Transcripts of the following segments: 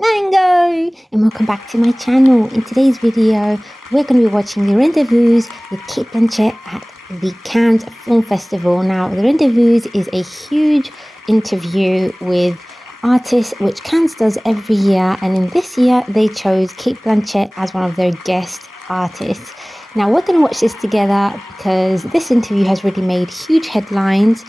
Mango! And welcome back to my channel. In today's video, we're going to be watching the rendezvous with Cate Blanchett at the Cannes Film Festival. Now, the rendezvous is a huge interview with artists, which Cannes does every year. And in this year, they chose Cate Blanchett as one of their guest artists. Now, we're going to watch this together because this interview has really made huge headlines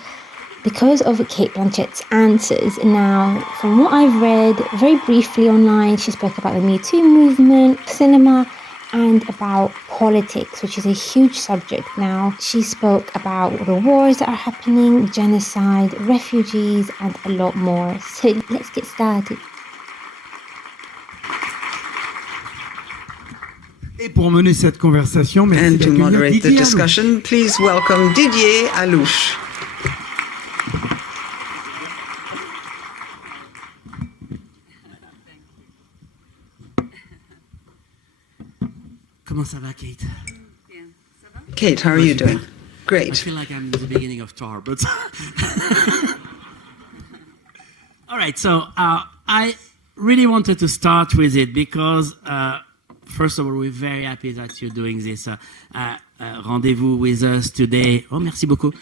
because of Cate Blanchett's answers. Now, from what I've read very briefly online, she spoke about the MeToo movement, cinema, and about politics, which is a huge subject now. She spoke about the wars that are happening, genocide, refugees, and a lot more. So let's get started. And to moderate the discussion, please welcome Didier Alouche. Comment ça va, Kate? Kate, how are you doing? Great. I feel like I'm in the beginning of tour, but... All right, so I really wanted to start with it because, first of all, we're very happy that you're doing this rendezvous with us today. Oh, merci beaucoup.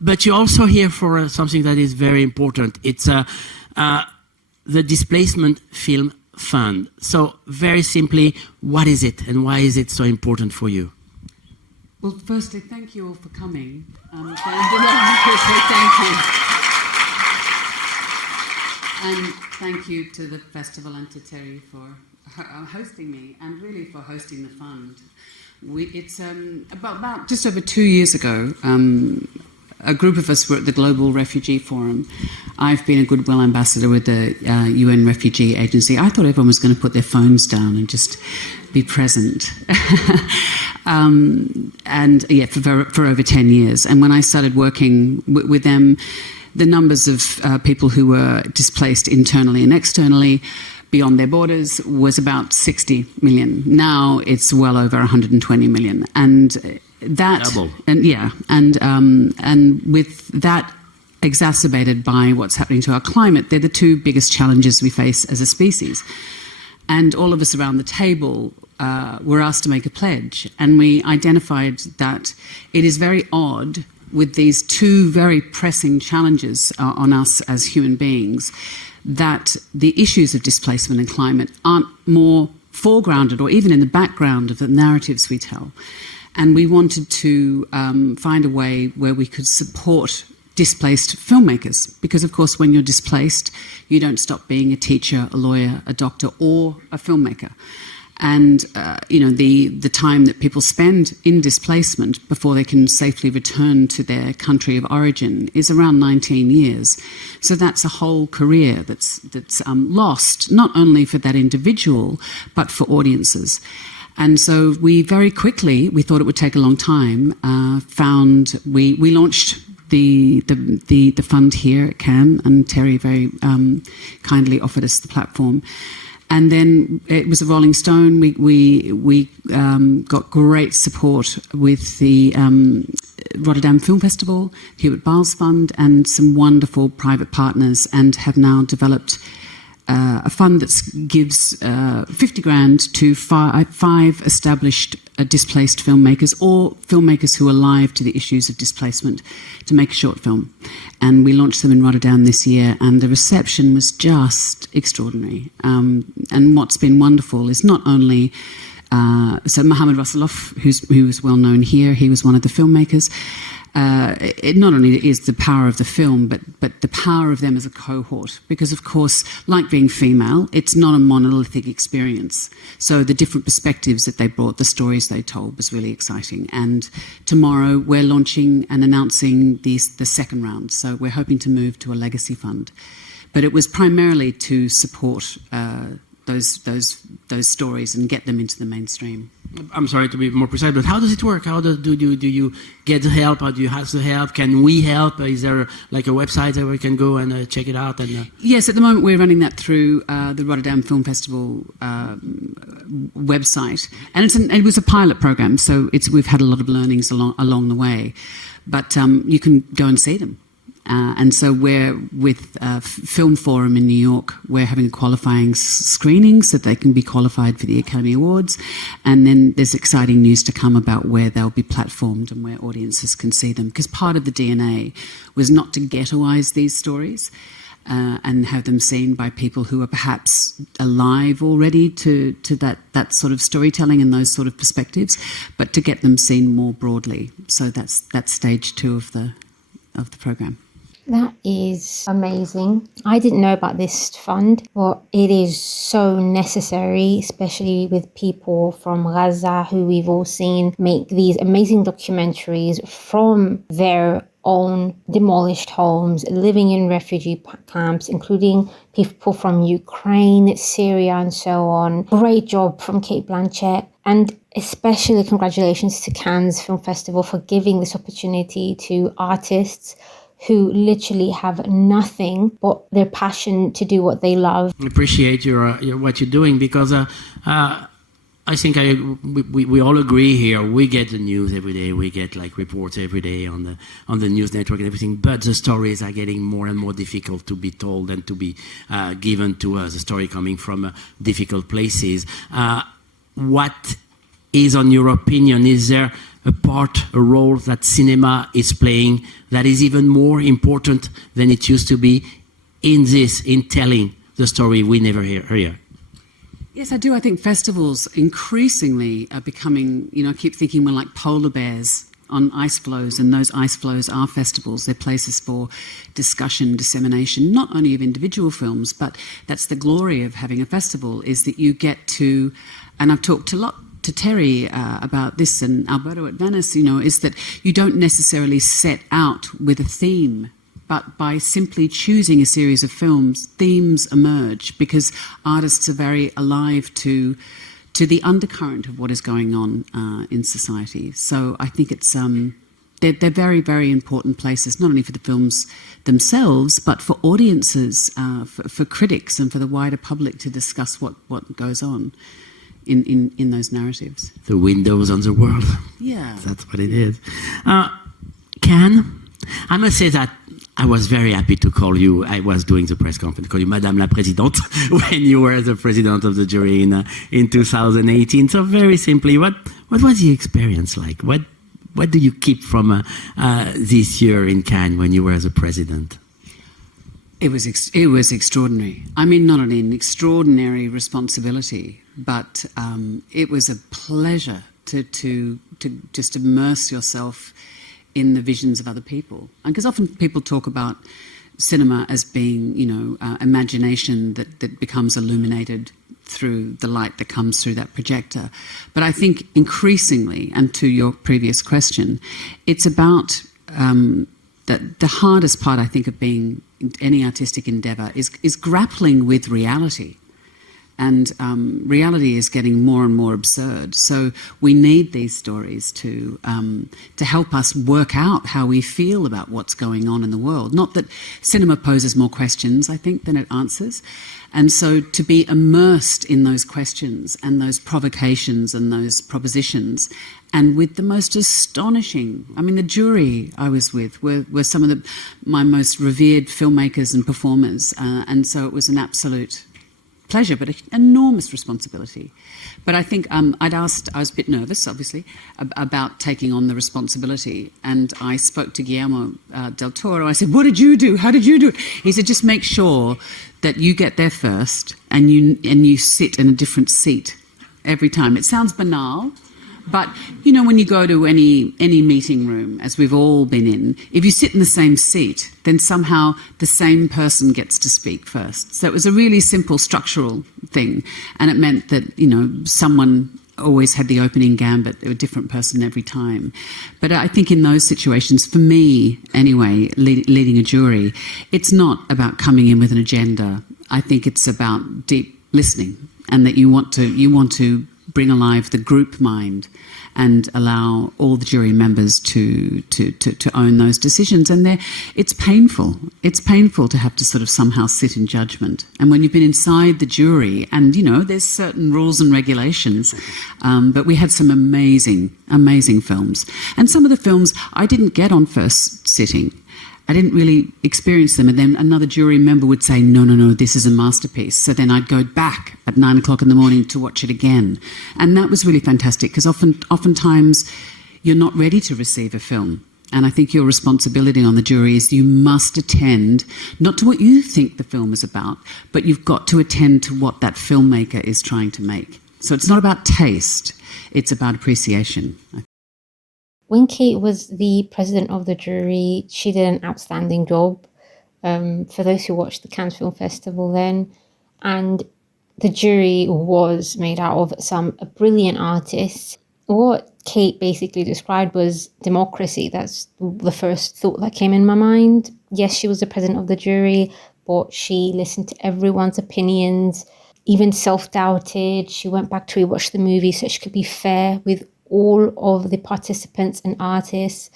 But you're also here for something that is very important. It's the Displacement Film Fund. So very simply, what is it and why is it so important for you? Well, firstly, thank you all for coming. Thank you. And thank you to the festival and to Terry for hosting me and really for hosting the fund. It's about just over 2 years ago, a group of us were at the Global Refugee Forum. I've been a goodwill ambassador with the UN Refugee Agency. I thought everyone was going to put their phones down and just be present. For over 10 years. And when I started working with them, the numbers of people who were displaced internally and externally beyond their borders was about 60 million. Now it's well over 120 million. And that, double. And with that exacerbated by what's happening to our climate, they're the two biggest challenges we face as a species. And all of us around the table were asked to make a pledge, and we identified that it is very odd with these two very pressing challenges on us as human beings that the issues of displacement and climate aren't more foregrounded or even in the background of the narratives we tell. And we wanted to find a way where we could support displaced filmmakers, because of course when you're displaced you don't stop being a teacher, a lawyer, a doctor or a filmmaker. And the time that people spend in displacement before they can safely return to their country of origin is around 19 years. So that's a whole career that's lost, not only for that individual but for audiences. And so we very quickly, we thought it would take a long time, we launched the fund here at Cannes, and Terry very kindly offered us the platform. And then it was a rolling stone. We got great support with the Rotterdam Film Festival, Hubert Biles Fund, and some wonderful private partners, and have now developed a fund that gives 50 grand to five established displaced filmmakers or filmmakers who are alive to the issues of displacement to make a short film. And we launched them in Rotterdam this year, and the reception was just extraordinary. And what's been wonderful is not only so Mohammed Rasoloff, who's well known here, he was one of the filmmakers. It not only is the power of the film, but the power of them as a cohort. Because, of course, like being female, it's not a monolithic experience. So the different perspectives that they brought, the stories they told, was really exciting. And tomorrow we're launching and announcing the second round. So we're hoping to move to a legacy fund. But it was primarily to support those stories and get them into the mainstream. I'm sorry to be more precise, but how does it work? How do you get help? How do you have to help? Can we help? Is there like a website where we can go and check it out? And Yes, at the moment we're running that through the Rotterdam Film Festival website, and it was a pilot program, so we've had a lot of learnings along the way. But you can go and see them And so we're with Film Forum in New York, we're having a qualifying screening so that they can be qualified for the Academy Awards. And then there's exciting news to come about where they'll be platformed and where audiences can see them. Because part of the DNA was not to ghettoise these stories and have them seen by people who are perhaps alive already to that sort of storytelling and those sort of perspectives, but to get them seen more broadly. So that's stage 2 of the program. That is amazing. I didn't know about this fund, but it is so necessary, especially with people from Gaza who we've all seen make these amazing documentaries from their own demolished homes, living in refugee camps, including people from Ukraine, Syria, and so on. Great job from Cate Blanchett. And especially congratulations to Cannes Film Festival for giving this opportunity to artists who literally have nothing but their passion to do what they love. I appreciate your what you're doing, because I think we all agree here. We get the news every day. We get like reports every day on the news network and everything. But the stories are getting more and more difficult to be told and to be given to us. A story coming from difficult places. What is, on your opinion, is there a role that cinema is playing that is even more important than it used to be in telling the story we never hear? Yes, I do. I think festivals increasingly are becoming, I keep thinking we're like polar bears on ice floes, and those ice floes are festivals. They're places for discussion, dissemination, not only of individual films, but that's the glory of having a festival, is that you get to, and I've talked a lot to Terry about this and Alberto at Venice, is that you don't necessarily set out with a theme, but by simply choosing a series of films, themes emerge because artists are very alive to the undercurrent of what is going on in society. So I think it's they're very, very important places, not only for the films themselves, but for audiences, for critics and for the wider public to discuss what goes on in those narratives. The windows on the world. Yeah. That's what it is. Cannes, I must say that I was very happy to call you. I was doing the press conference, call you Madame la Présidente when you were the president of the jury in 2018. So very simply, what was the experience like? What do you keep from this year in Cannes when you were the president? It was extraordinary. I mean, not only an extraordinary responsibility, but it was a pleasure to just immerse yourself in the visions of other people. And because often people talk about cinema as being, imagination that becomes illuminated through the light that comes through that projector. But I think increasingly, and to your previous question, it's about the hardest part, I think, of being any artistic endeavour is grappling with reality. And reality is getting more and more absurd. So we need these stories to help us work out how we feel about what's going on in the world. Not that cinema poses more questions, I think, than it answers. And so to be immersed in those questions and those provocations and those propositions, and with the most astonishing, I mean, the jury I was with were some of my most revered filmmakers and performers. And so it was an absolute pleasure, but an enormous responsibility. But I think I was a bit nervous, obviously, about taking on the responsibility. And I spoke to Guillermo del Toro. I said, what did you do? How did you do it? He said, just make sure that you get there first and you sit in a different seat every time. It sounds banal, but, when you go to any meeting room, as we've all been in, if you sit in the same seat, then somehow the same person gets to speak first. So it was a really simple structural thing. And it meant that, someone always had the opening gambit, a different person every time. But I think in those situations, for me anyway, leading a jury, it's not about coming in with an agenda. I think it's about deep listening, and that you want to bring alive the group mind and allow all the jury members to own those decisions. And it's painful. It's painful to have to sort of somehow sit in judgment. And when you've been inside the jury, and, there's certain rules and regulations, but we had some amazing, amazing films. And some of the films I didn't get on first sitting. I didn't really experience them. And then another jury member would say, no, this is a masterpiece. So then I'd go back at 9 o'clock in the morning to watch it again. And that was really fantastic because oftentimes you're not ready to receive a film. And I think your responsibility on the jury is you must attend, not to what you think the film is about, but you've got to attend to what that filmmaker is trying to make. So it's not about taste, it's about appreciation. When Cate was the president of the jury, she did an outstanding job. For those who watched the Cannes Film Festival then, and the jury was made out of some brilliant artists. What Cate basically described was democracy. That's the first thought that came in my mind. Yes, she was the president of the jury, but she listened to everyone's opinions, even self-doubted. She went back to rewatch the movie so she could be fair with all of the participants and artists.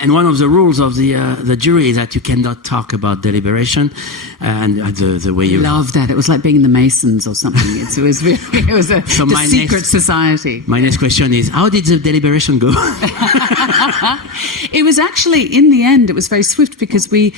And one of the rules of the jury is that you cannot talk about deliberation and the way you... Love that. It was like being in the Masons or something. It was a secret society. My next question is, how did the deliberation go? It was actually, in the end, it was very swift because the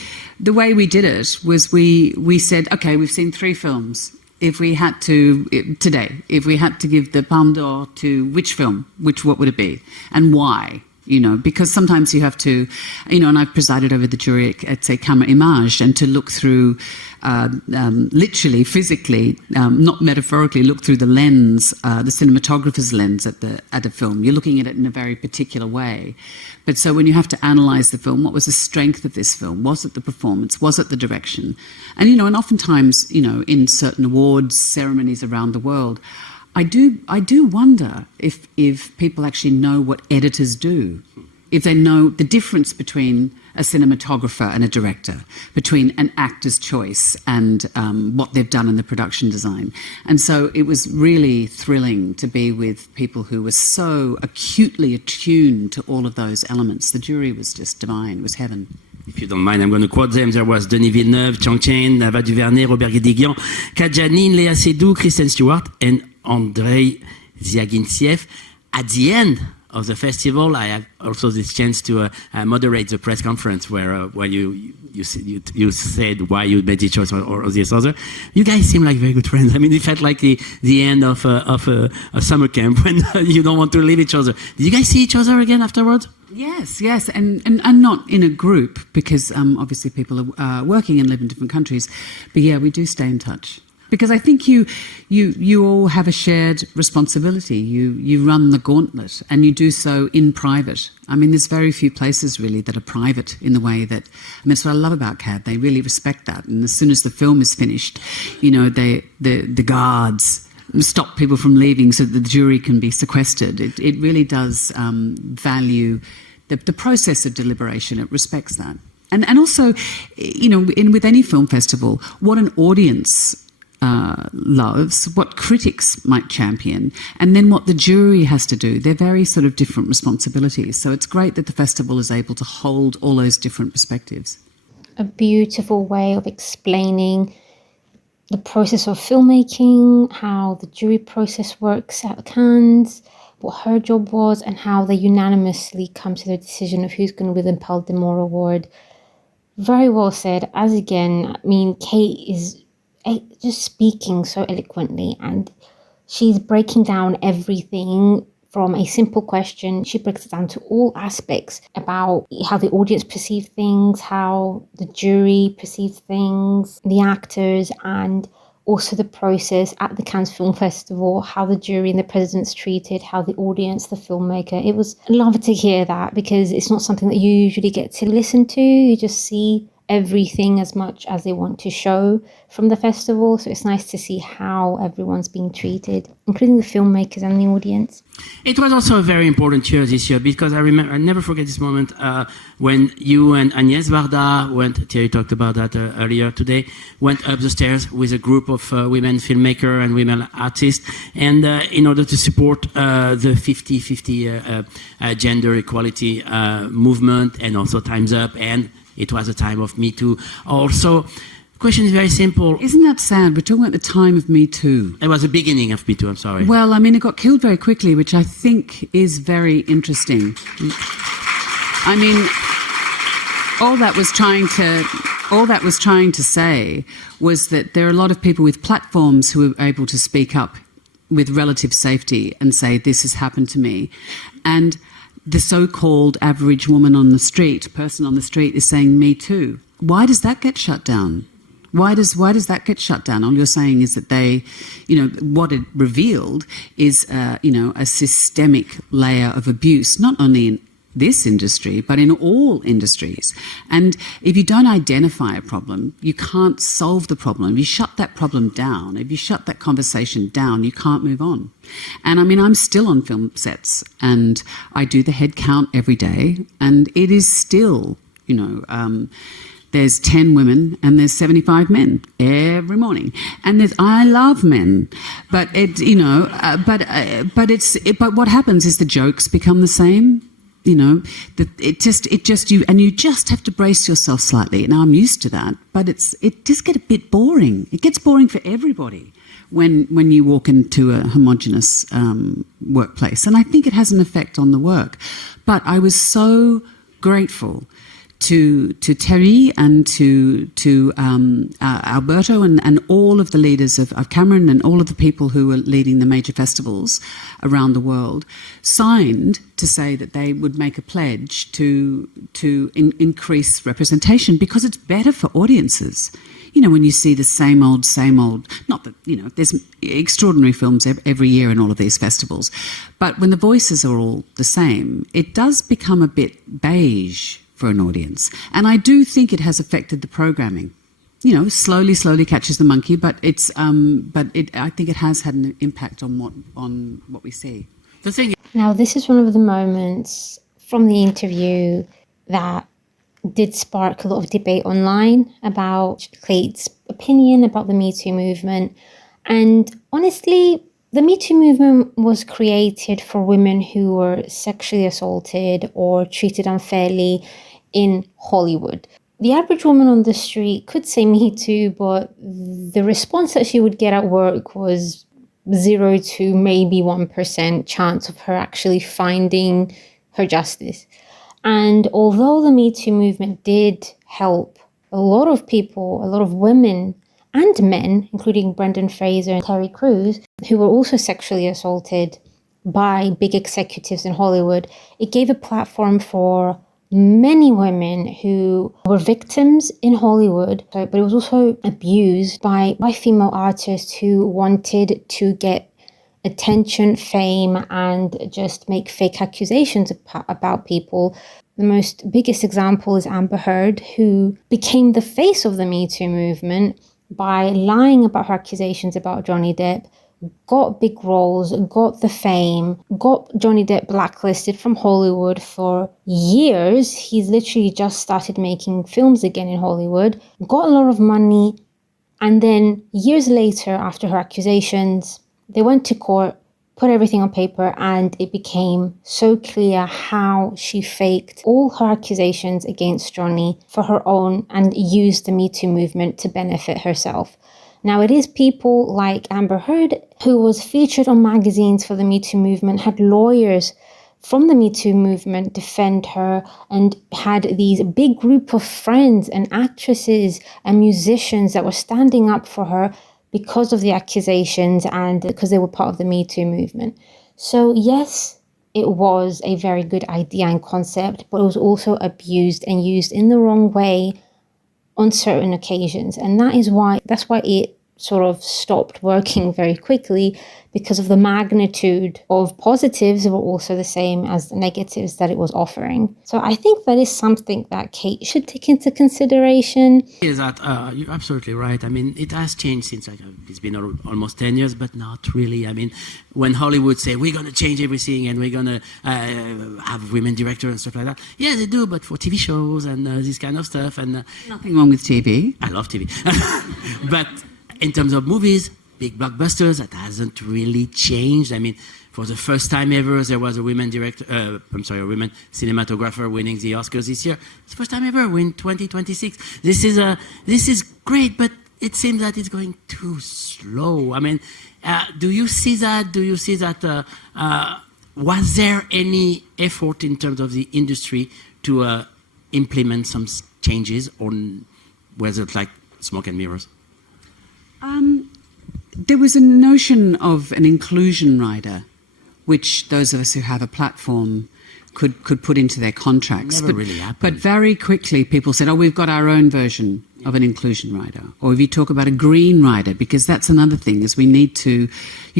way we did it was we said, okay, we've seen 3 films. If we had to, today, if we had to give the Palme d'Or to which film, what would it be? And why? You know, because sometimes you have to, you know, and I've presided over the jury at say, Camera Image, and to look through, literally, physically, not metaphorically, look through the lens, the cinematographer's lens at a film. You're looking at it in a very particular way. But so when you have to analyse the film, what was the strength of this film? Was it the performance? Was it the direction? And, you know, and oftentimes, you know, in certain awards ceremonies around the world, I do wonder if people actually know what editors do, if they know the difference between a cinematographer and a director, between an actor's choice and what they've done in the production design. And so it was really thrilling to be with people who were so acutely attuned to all of those elements. The jury was just divine, it was heaven. If you don't mind, I'm going to quote them. There was Denis Villeneuve, Chang Chen, Ava DuVernay, Robert Guédiguian, Kat Janine, Léa Seydoux, Kristen Stewart, and Andrei Zviagintsev. At the end of the festival, I have also this chance to moderate the press conference where you said why you made this choice or this other. You guys seem like very good friends. I mean, it felt like the end of a summer camp when you don't want to leave each other. Did you guys see each other again afterwards? Yes, and not in a group because obviously people are working and live in different countries. But yeah, we do stay in touch. Because I think you all have a shared responsibility. You run the gauntlet and you do so in private. I mean, there's very few places really that are private in the way that, I mean, that's what I love about CAD. They really respect that. And as soon as the film is finished, you know, the guards stop people from leaving so that the jury can be sequestered. It really does value the process of deliberation. It respects that. And also, you know, with any film festival, what an audience loves, what critics might champion, and then what the jury has to do. They're very sort of different responsibilities. So it's great that the festival is able to hold all those different perspectives. A beautiful way of explaining the process of filmmaking, how the jury process works at Cannes, what her job was, and how they unanimously come to the decision of who's going to win the Palme d'Or award. Very well said. As again, I mean, Cate is just speaking so eloquently, and she's breaking down everything from a simple question. She breaks it down to all aspects about how the audience perceives things, how the jury perceives things, the actors, and also the process at the Cannes Film Festival, how the jury and the president's treated, how the audience, the filmmaker. It was lovely to hear that because it's not something that you usually get to listen to. You just see everything as much as they want to show from the festival. So it's nice to see how everyone's being treated, including the filmmakers and the audience. It was also a very important year this year because I never forget this moment when you and Agnès Varda went, Thierry talked about that earlier today, went up the stairs with a group of women filmmakers and women artists, and in order to support the 50-50 gender equality movement, and also Time's Up, and it was a time of MeToo. Also, the question is very simple. Isn't that sad? We're talking about the time of MeToo. It was the beginning of MeToo, I'm sorry. Well, I mean, it got killed very quickly, which I think is very interesting. I mean, all that was trying to say was that there are a lot of people with platforms who are able to speak up with relative safety and say, this has happened to me. And the so-called average woman on the street, person on the street, is saying, me too. Why does that get shut down? Why does that get shut down? All you're saying is that they, what it revealed is, a systemic layer of abuse, not only in this industry, but in all industries. And if you don't identify a problem, you can't solve the problem. If you shut that problem down, if you shut that conversation down, you can't move on. And I mean, I'm still on film sets and I do the head count every day, and it is still, there's 10 women and there's 75 men every morning. And I love men, but but what happens is the jokes become the same. You just have to brace yourself slightly. Now I'm used to that, but it just gets a bit boring. It gets boring for everybody when you walk into a homogenous workplace, and I think it has an effect on the work. But I was so grateful to Terry and to Alberto and all of the leaders of Cameron and all of the people who were leading the major festivals around the world signed to say that they would make a pledge to increase representation, because it's better for audiences. When you see the same old, not that, there's extraordinary films every year in all of these festivals, but when the voices are all the same, it does become a bit beige for an audience. And I do think it has affected the programming. Slowly catches the monkey, but I think it has had an impact on what we see. The thing. Now, this is one of the moments from the interview that did spark a lot of debate online about Cate's opinion about the Me Too movement. And honestly, the Me Too movement was created for women who were sexually assaulted or treated unfairly in Hollywood. The average woman on the street could say Me Too, but the response that she would get at work was 0 to maybe 1% chance of her actually finding her justice. And although the Me Too movement did help a lot of people, a lot of women and men, including Brendan Fraser and Terry Crews, who were also sexually assaulted by big executives in Hollywood, it gave a platform for many women who were victims in Hollywood, but it was also abused by female artists who wanted to get attention, fame, and just make fake accusations about people. The biggest example is Amber Heard, who became the face of the Me Too movement by lying about her accusations about Johnny Depp, got big roles, got the fame, got Johnny Depp blacklisted from Hollywood for years. He's literally just started making films again in Hollywood, got a lot of money, and then years later, after her accusations, they went to court, put everything on paper, and it became so clear how she faked all her accusations against Johnny for her own and used the Me Too movement to benefit herself. Now, it is people like Amber Heard, who was featured on magazines for the Me Too movement, had lawyers from the Me Too movement defend her, and had these big group of friends and actresses and musicians that were standing up for her because of the accusations and because they were part of the Me Too movement. So yes, it was a very good idea and concept, but it was also abused and used in the wrong way on certain occasions. And that's why it sort of stopped working very quickly, because of the magnitude of positives were also the same as the negatives that it was offering. So I think that is something that Cate should take into consideration. Is that you're absolutely right. I mean, it has changed since it's been almost 10 years, but not really. I mean, when Hollywood say we're going to change everything and we're going to have women directors and stuff like that, yeah, they do, but for TV shows and this kind of stuff. And nothing wrong with TV. I love TV, but in terms of movies, big blockbusters, that hasn't really changed. I mean, for the first time ever, there was a women a women cinematographer winning the Oscars this year. It's the first time ever, in 2026. This is great, but it seems that it's going too slow. I mean, do you see that? Was there any effort in terms of the industry to implement some changes, or was it like smoke and mirrors? There was a notion of an inclusion rider, which those of us who have a platform could put into their contracts. Never really happened. But very quickly people said, oh, we've got our own version of an inclusion rider. Or if you talk about a green rider, because that's another thing, is you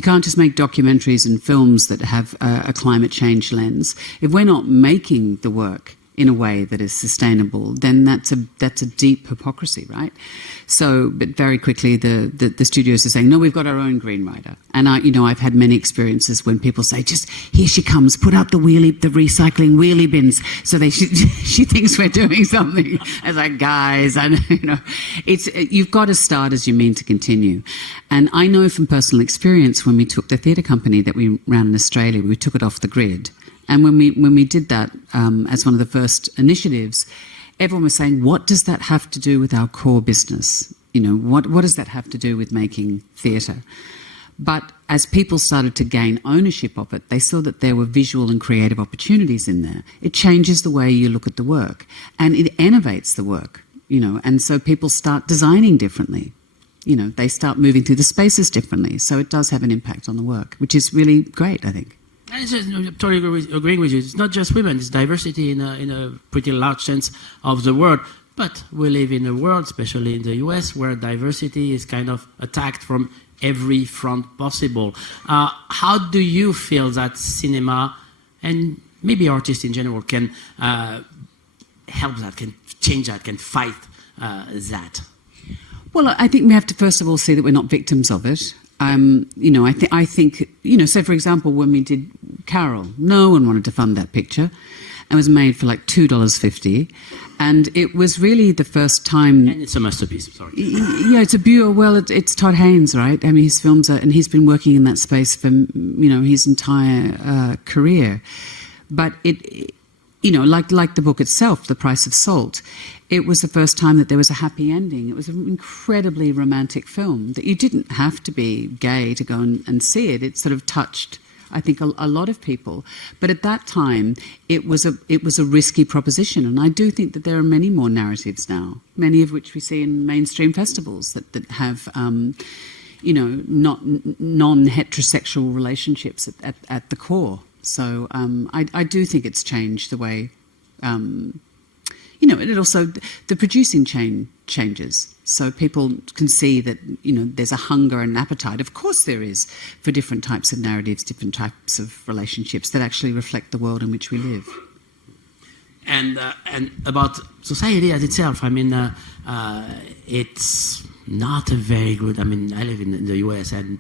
can't just make documentaries and films that have a climate change lens. If we're not making the work in a way that is sustainable, then that's a deep hypocrisy, right? So, but very quickly the studios are saying, no, we've got our own green rider. And I've had many experiences when people say, just here she comes, put out the recycling wheelie bins, so she thinks we're doing something. I was like, guys, you've got to start as you mean to continue. And I know from personal experience, when we took the theatre company that we ran in Australia, we took it off the grid. And when we did that as one of the first initiatives, everyone was saying, what does that have to do with our core business? What does that have to do with making theatre? But as people started to gain ownership of it, they saw that there were visual and creative opportunities in there. It changes the way you look at the work, and it innovates the work, and so people start designing differently. They start moving through the spaces differently. So it does have an impact on the work, which is really great, I think. I'm totally agreeing with you. It's not just women; it's diversity in a pretty large sense of the word. But we live in a world, especially in the US, where diversity is kind of attacked from every front possible. How do you feel that cinema and maybe artists in general can help that, can change that, can fight that? Well, I think we have to first of all see that we're not victims of it. I think, so for example, when we did Carol, no one wanted to fund that picture. It was made for like $2.50. And it was really the first time. And it's a masterpiece, sorry. Yeah, it's a beautiful, well, it's Todd Haynes, right? I mean, his films are, and he's been working in that space for, his entire career. But like the book itself, The Price of Salt, it was the first time that there was a happy ending. It was an incredibly romantic film that you didn't have to be gay to go and see it. It sort of touched, I think, a lot of people. But at that time, it was a risky proposition. And I do think that there are many more narratives now, many of which we see in mainstream festivals that have, not non-heterosexual relationships at the core. So I do think it's changed the way, and it also, the producing chain changes. So people can see that, there's a hunger and appetite. Of course there is, for different types of narratives, different types of relationships that actually reflect the world in which we live. And about society as itself, I mean, it's not a very good, I mean, I live in the US, and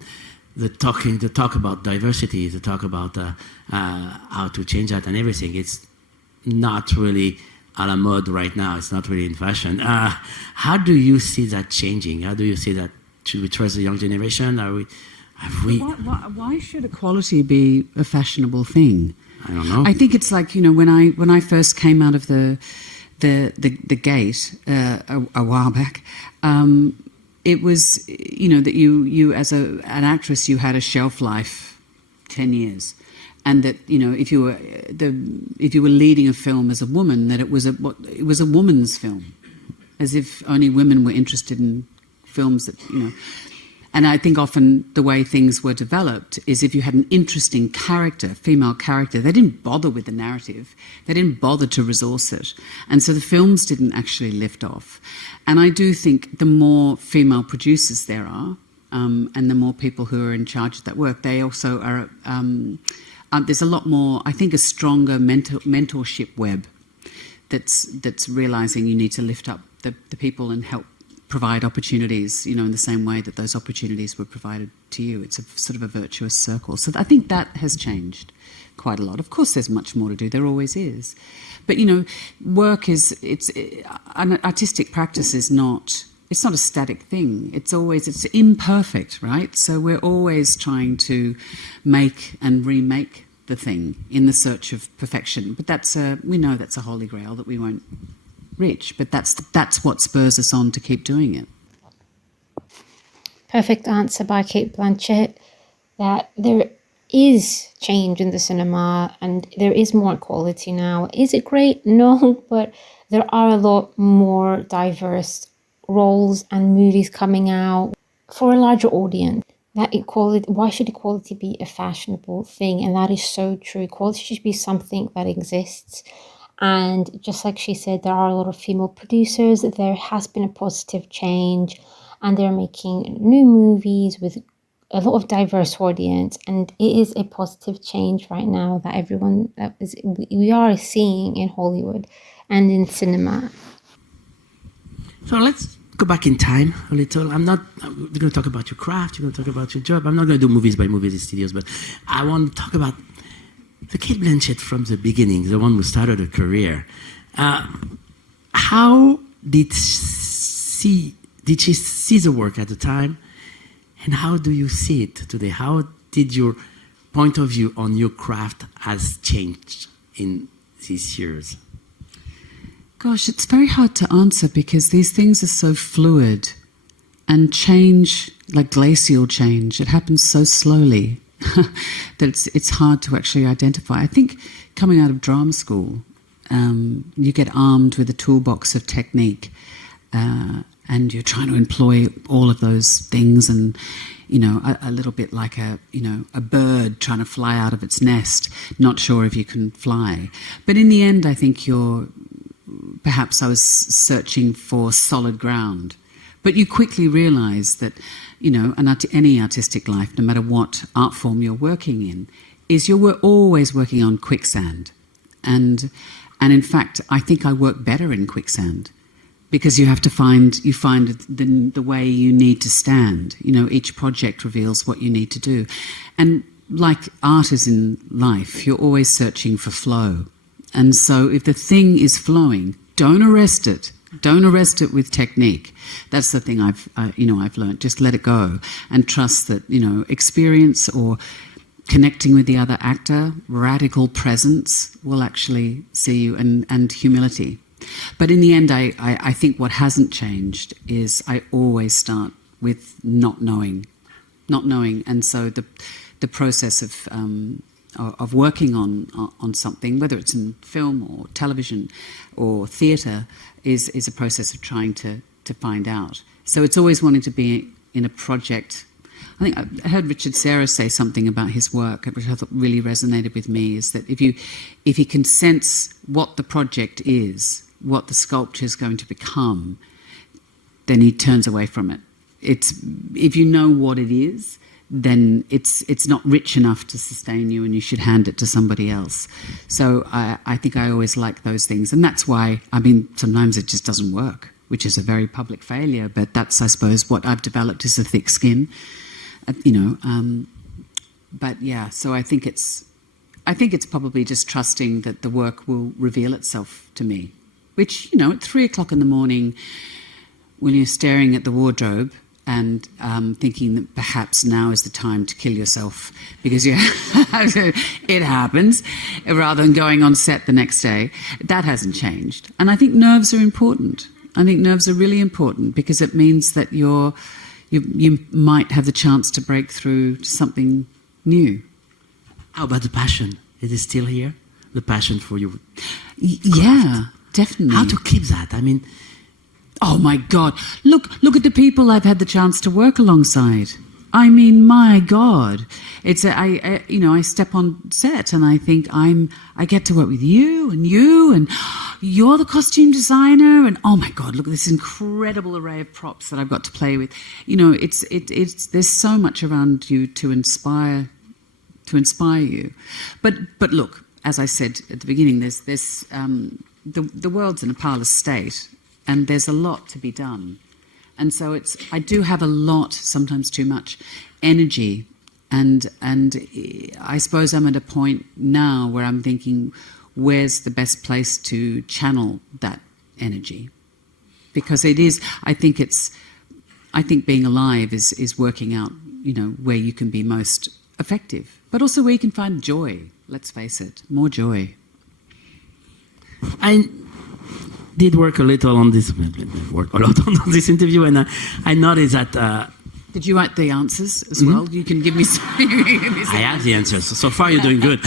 the talk about diversity, the talk about how to change that and everything, it's not really a la mode right now. It's not really in fashion. How do you see that changing? How do you see that? Should we trust the young generation? Why should equality be a fashionable thing? I don't know. I think it's like, when I first came out of the gate a while back, it was, that you as an actress, you had a shelf life 10 years. And that, if you were leading a film as a woman, that it was a woman's film, as if only women were interested in films that, And I think often the way things were developed is if you had an interesting character, female character, they didn't bother with the narrative. They didn't bother to resource it. And so the films didn't actually lift off. And I do think the more female producers there are, and the more people who are in charge of that work, they also are... there's a lot more, I think, a stronger mentorship web that's realising you need to lift up the people and help provide opportunities, in the same way that those opportunities were provided to you. It's a sort of a virtuous circle. So I think that has changed quite a lot. Of course, there's much more to do. There always is. But, work an artistic practice is not... It's not a static thing. It's imperfect, right? So we're always trying to make and remake the thing in the search of perfection. But we know that's a holy grail that we won't reach. But that's what spurs us on to keep doing it. Perfect answer by Cate Blanchett. That there is change in the cinema and there is more quality now. Is it great? No, but there are a lot more diverse roles and movies coming out for a larger audience. That equality, why should equality be a fashionable thing? And that is so true. Equality should be something that exists. And just like she said, there are a lot of female producers. There has been a positive change, and they're making new movies with a lot of diverse audience. And it is a positive change right now that we are seeing in Hollywood and in cinema. So let's go back in time a little. We're going to talk about your craft, you're going to talk about your job. I'm not going to do movies by movies in studios, but I want to talk about the Cate Blanchett from the beginning, the one who started a career. How did she see the work at the time, and how do you see it today? How did your point of view on your craft has changed in these years? Gosh, it's very hard to answer because these things are so fluid, and change, like glacial change, it happens so slowly that it's hard to actually identify. I think coming out of drama school, you get armed with a toolbox of technique, and you're trying to employ all of those things, and a little bit like a bird trying to fly out of its nest, not sure if you can fly. But in the end, I think perhaps I was searching for solid ground. But you quickly realise that, any artistic life, no matter what art form you're working in, is you're always working on quicksand. And in fact, I think I work better in quicksand because you find the way you need to stand. Each project reveals what you need to do. And like art is in life, you're always searching for flow. And so if the thing is flowing, don't arrest it. Don't arrest it with technique. That's the thing I've learned. Just let it go and trust that, experience or connecting with the other actor, radical presence will actually see you, and humility. But in the end, I think what hasn't changed is I always start with not knowing. And so the process of working on something, whether it's in film or television or theatre, is a process of trying to find out. So it's always wanting to be in a project. I think I heard Richard Serra say something about his work, which I thought really resonated with me, is that if he can sense what the project is, what the sculpture is going to become, then he turns away from it. If you know what it is, then it's not rich enough to sustain you, and you should hand it to somebody else. So I think I always like those things, and that's why, sometimes it just doesn't work, which is a very public failure, but that's, I suppose, what I've developed is a thick skin, but yeah, so I think it's probably just trusting that the work will reveal itself to me, which, at 3 o'clock in the morning, when you're staring at the wardrobe and thinking that perhaps now is the time to kill yourself because it happens, rather than going on set the next day, that hasn't changed. And I think nerves are important. I think nerves are really important because it means that you might have the chance to break through to something new. How about the passion? Is it still here? The passion for you? Yeah, definitely. How to keep that? Oh my God! Look at the people I've had the chance to work alongside. My God! I step on set and I think I get to work with you, and you're the costume designer, and oh my God! Look at this incredible array of props that I've got to play with. There's so much around you to inspire you. But look, as I said at the beginning, there's the world's in a parlous state. And there's a lot to be done. And so I do have a lot, sometimes too much, energy. And I suppose I'm at a point now where I'm thinking, where's the best place to channel that energy? Because I think being alive is working out, where you can be most effective, but also where you can find joy. Let's face it, more joy. I did work a lot on this interview, and I noticed that Did you write the answers as well? You can give me some. I have the answers. So far, you're doing good.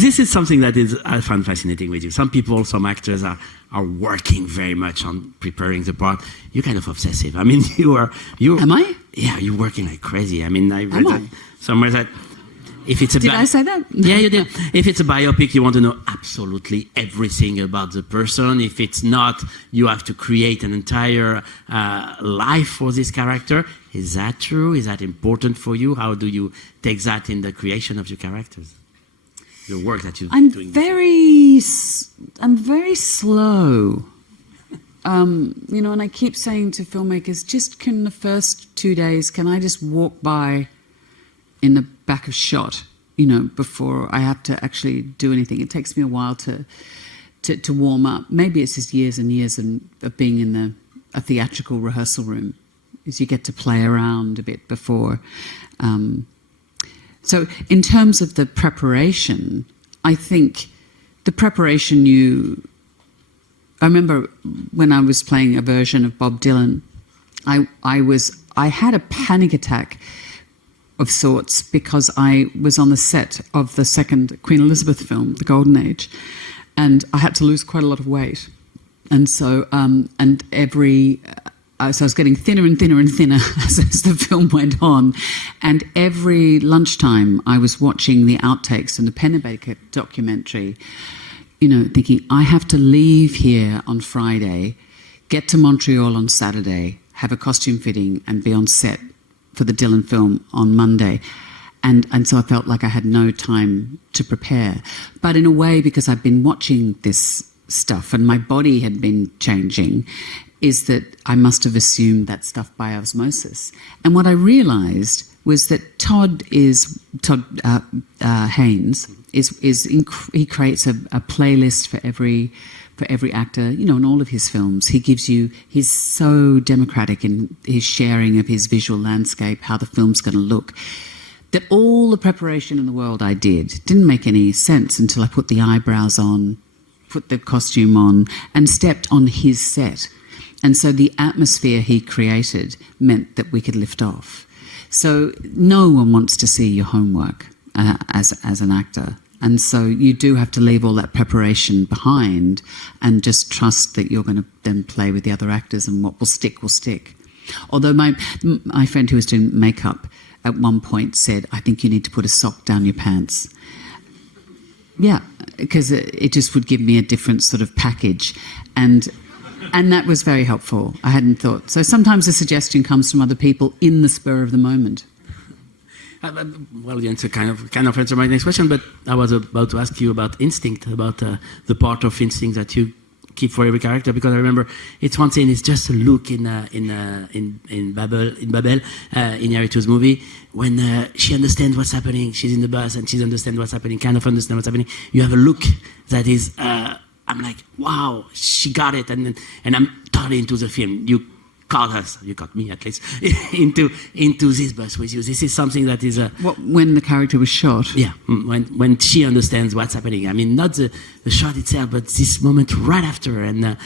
This is something that I find fascinating with you. Some people, some actors are working very much on preparing the part. You're kind of obsessive. I mean, Am I? Yeah, you're working like crazy. I mean, I read Am I? somewhere that if it's a Did I say that? Yeah, you did. If it's a biopic, you want to know absolutely everything about the person. If it's not, you have to create an entire life for this character. Is that true? Is that important for you? How do you take that in the creation of your characters? The work that you're doing. I'm very slow. You know, and I keep saying to filmmakers, just can the first 2 days, can I just walk by in the back of shot, you know, before I have to actually do anything? It takes me a while to warm up. Maybe it's just years and years of being in a theatrical rehearsal room, is you get to play around a bit before. So in terms of the preparation, I think the preparation I remember when I was playing a version of Bob Dylan, I had a panic attack of sorts because I was on the set of the second Queen Elizabeth film, The Golden Age, and I had to lose quite a lot of weight. And so, so I was getting thinner and thinner and thinner as the film went on. And every lunchtime I was watching the outtakes from the Pennebaker documentary, you know, thinking, I have to leave here on Friday, get to Montreal on Saturday, have a costume fitting and be on set for the Dylan film on Monday. And so I felt like I had no time to prepare. But in a way, because I've been watching this stuff and my body had been changing, is that I must have assumed that stuff by osmosis. And what I realised was that Todd Haynes he creates a playlist for every actor, you know, in all of his films. He's so democratic in his sharing of his visual landscape, how the film's going to look, that all the preparation in the world I didn't make any sense until I put the eyebrows on, put the costume on, and stepped on his set. And so the atmosphere he created meant that we could lift off. So no one wants to see your homework as an actor. And so you do have to leave all that preparation behind and just trust that you're going to then play with the other actors, and what will stick will stick. Although my friend who was doing makeup at one point said, I think you need to put a sock down your pants. Yeah, because it just would give me a different sort of package. And that was very helpful. I hadn't thought. So sometimes a suggestion comes from other people in the spur of the moment. Well, you answer kind of answer my next question, but I was about to ask you about instinct, about the part of instinct that you keep for every character, because I remember it's one scene. It's just a look in Babel, in Aviator's movie, when she understands what's happening. She's in the bus and she understands what's happening, kind of understands what's happening. You have a look that is. I'm like, wow, she got it, and I'm totally into the film. You caught us, you caught me at least, into this bus with you. This is something that is when the character was shot. Yeah, when she understands what's happening. I mean, not the shot itself, but this moment right after, and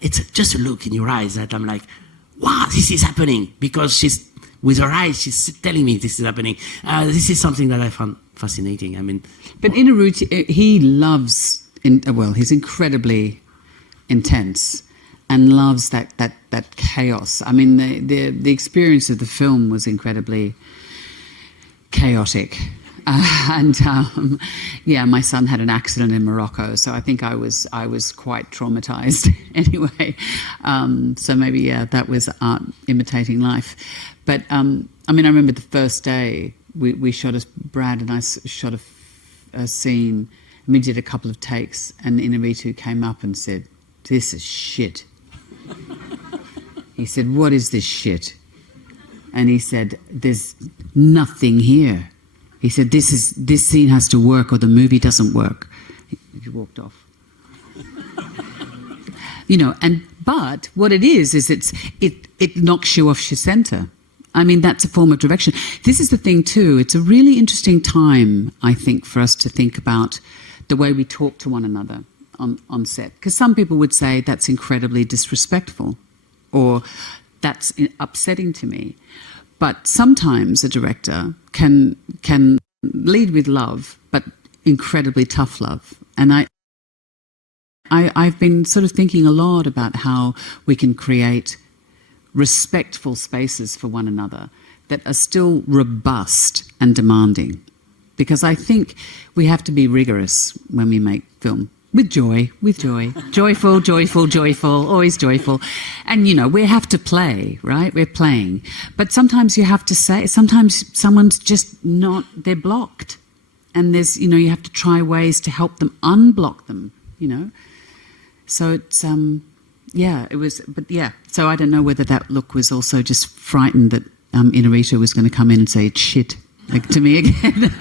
it's just a look in your eyes that I'm like, wow, this is happening, because she's with her eyes, she's telling me this is happening. This is something that I found fascinating. I mean, but Inaruti, he loves. He's incredibly intense and loves that chaos. I mean, the experience of the film was incredibly chaotic. My son had an accident in Morocco, so I think I was quite traumatized anyway. So maybe, that was art imitating life. But, I remember the first day we shot, Brad and I shot a scene. And we did a couple of takes, and Inaritu came up and said, "This is shit." He said, "What is this shit?" And he said, "There's nothing here." He said, "This scene has to work, or the movie doesn't work." He walked off. You know, but what it is it knocks you off your centre. I mean, that's a form of direction. This is the thing too. It's a really interesting time, I think, for us to think about the way we talk to one another on set. Because some people would say that's incredibly disrespectful, or that's upsetting to me. But sometimes a director can lead with love, but incredibly tough love. And I've been sort of thinking a lot about how we can create respectful spaces for one another that are still robust and demanding. Because I think we have to be rigorous when we make film. With joy. Joyful, always joyful. And, we have to play, right? We're playing. But sometimes you have to say, sometimes someone's just not, they're blocked. And there's, you have to try ways to help them unblock them, So it's, it was, but yeah. So I don't know whether that look was also just frightened that Inarita was going to come in and say, it's shit, to me again.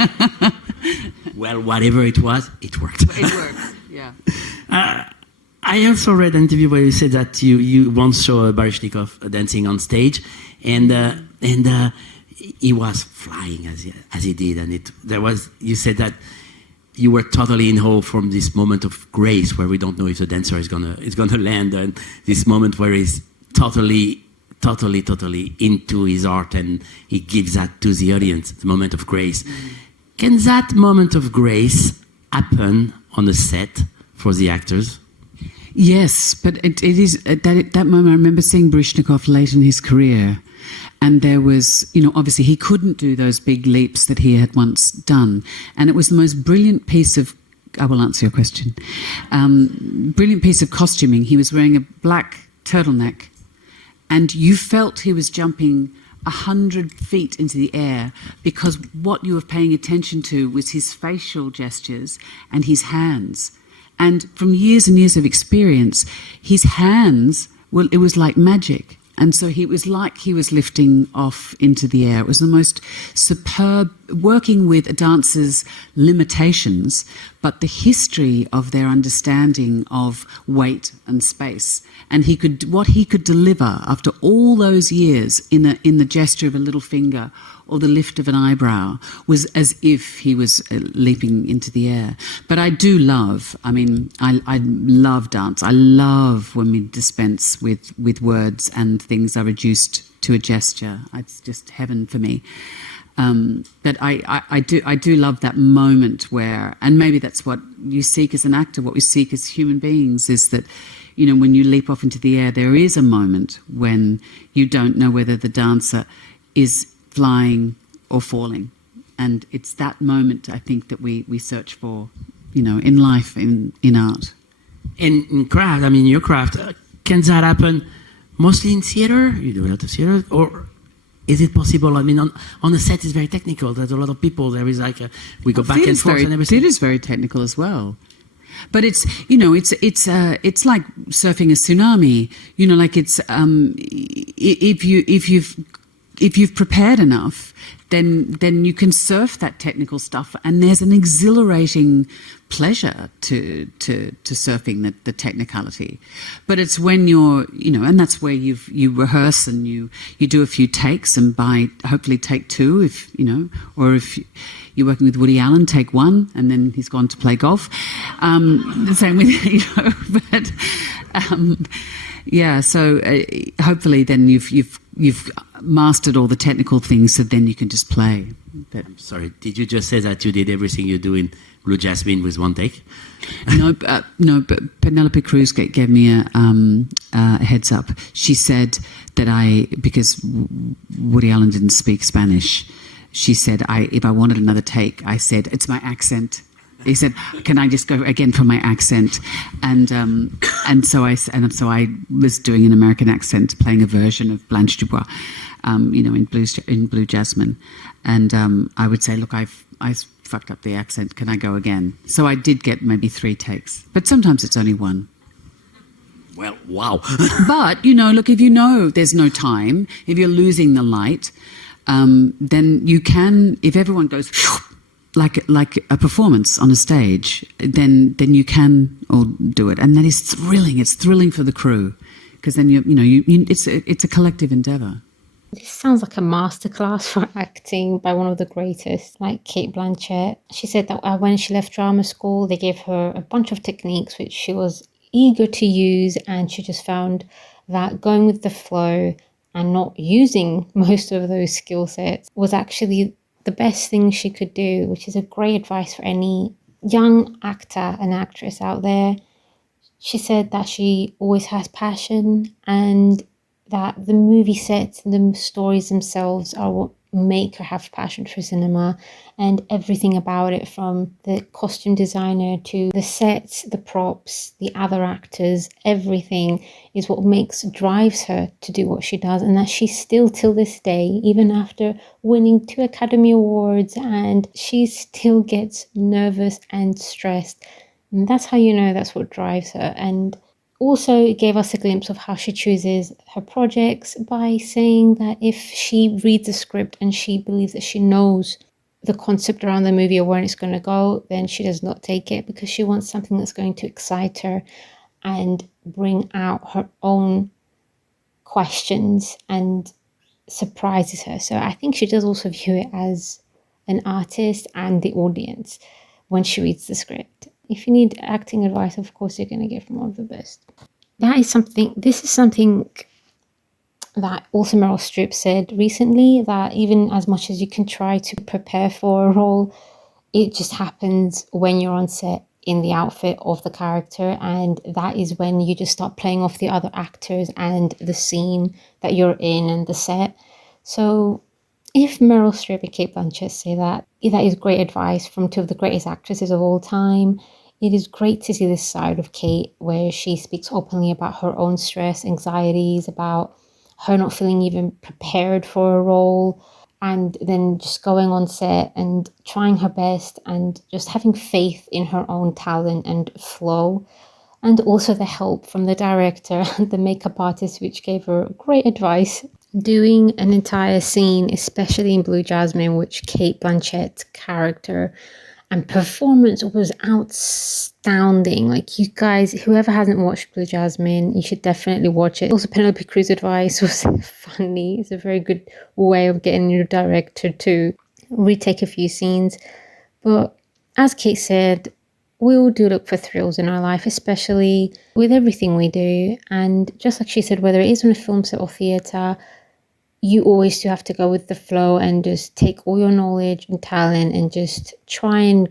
Well, whatever it was, it worked. It works. Yeah. I also read an interview where you said that you once saw Baryshnikov dancing on stage, and he was flying as he did, and you said that you were totally in awe from this moment of grace where we don't know if the dancer is gonna land, and this moment where he's totally into his art and he gives that to the audience, the moment of grace. Can that moment of grace happen on the set for the actors? Yes, but it is at that moment. I remember seeing Baryshnikov late in his career, and there was, obviously he couldn't do those big leaps that he had once done, and it was the most brilliant piece of, I will answer your question, brilliant piece of costuming. He was wearing a black turtleneck, and you felt he was jumping 100 feet into the air, because what you were paying attention to was his facial gestures and his hands. And from years and years of experience, his hands, well, it was like magic. And so he was like he was lifting off into the air. It was the most superb, working with a dancer's limitations, but the history of their understanding of weight and space. And what he could deliver after all those years in the gesture of a little finger or the lift of an eyebrow was as if he was leaping into the air. But I do love, I love dance. I love when we dispense with words and things are reduced to a gesture. It's just heaven for me. But I do love that moment where, and maybe that's what you seek as an actor, what we seek as human beings, is that, when you leap off into the air, there is a moment when you don't know whether the dancer is flying or falling. And it's that moment, I think, that we search for, in life, in art. In craft, your craft, can that happen mostly in theater? You do a lot of theater, or is it possible? On the set, it's very technical. There's a lot of people. There is we go back and forth and everything. Theater's very technical as well. But it's it's like surfing a tsunami. If you've prepared enough, then you can surf that technical stuff, and there's an exhilarating pleasure to surfing the technicality. But it's when you're, and that's where you rehearse and you do a few takes, and by hopefully take two, if or if you're working with Woody Allen, take one, and then he's gone to play golf. The same with but. Yeah, so hopefully then you've mastered all the technical things, so then you can just play. But I'm sorry, did you just say that you did everything you do in Blue Jasmine with one take? No, but Penelope Cruz gave me a heads up. She said that because Woody Allen didn't speak Spanish, she said if I wanted another take, I said, it's my accent. He said, "Can I just go again for my accent?" And so I was doing an American accent, playing a version of Blanche Dubois, in Blue Jasmine, and I would say, "Look, I fucked up the accent. Can I go again?" So I did get maybe 3 takes, but sometimes it's only 1. Well, wow. But look, if there's no time, if you're losing the light, then you can. If everyone goes like a performance on a stage, then you can all do it, and that is thrilling. It's thrilling for the crew, because then it's a collective endeavor. This sounds like a masterclass for acting by one of the greatest, like Cate Blanchett. She said that when she left drama school, they gave her a bunch of techniques which she was eager to use, and she just found that going with the flow and not using most of those skill sets was actually the best thing she could do, which is a great advice for any young actor and actress out there. She said that she always has passion and that the movie sets and the stories themselves are what make her have passion for cinema, and everything about it, from the costume designer to the sets, the props, the other actors, everything is what drives her to do what she does, and that she still till this day, even after winning 2 Academy Awards, and she still gets nervous and stressed. And that's how you know that's what drives her. And also, it gave us a glimpse of how she chooses her projects by saying that if she reads a script and she believes that she knows the concept around the movie or where it's going to go, then she does not take it, because she wants something that's going to excite her and bring out her own questions and surprises her. So I think she does also view it as an artist and the audience when she reads the script. If you need acting advice, of course, you're going to get from one of the best. This is something that also Meryl Streep said recently, that even as much as you can try to prepare for a role, it just happens when you're on set in the outfit of the character. And that is when you just start playing off the other actors and the scene that you're in and the set. So if Meryl Streep and Cate Blanchett say that, that is great advice from 2 of the greatest actresses of all time. It is great to see this side of Cate where she speaks openly about her own stress, anxieties, about her not feeling even prepared for a role, and then just going on set and trying her best and just having faith in her own talent and flow. And also the help from the director and the makeup artist, which gave her great advice. Doing an entire scene, especially in Blue Jasmine, which Cate Blanchett's character and performance was outstanding. Like, you guys, whoever hasn't watched Blue Jasmine, you should definitely watch it. Also, Penelope Cruz's advice was funny. It's a very good way of getting your director to retake a few scenes. But as Cate said, we all do look for thrills in our life, especially with everything we do. And just like she said, whether it is on a film set or theatre, you always do have to go with the flow and just take all your knowledge and talent and just try and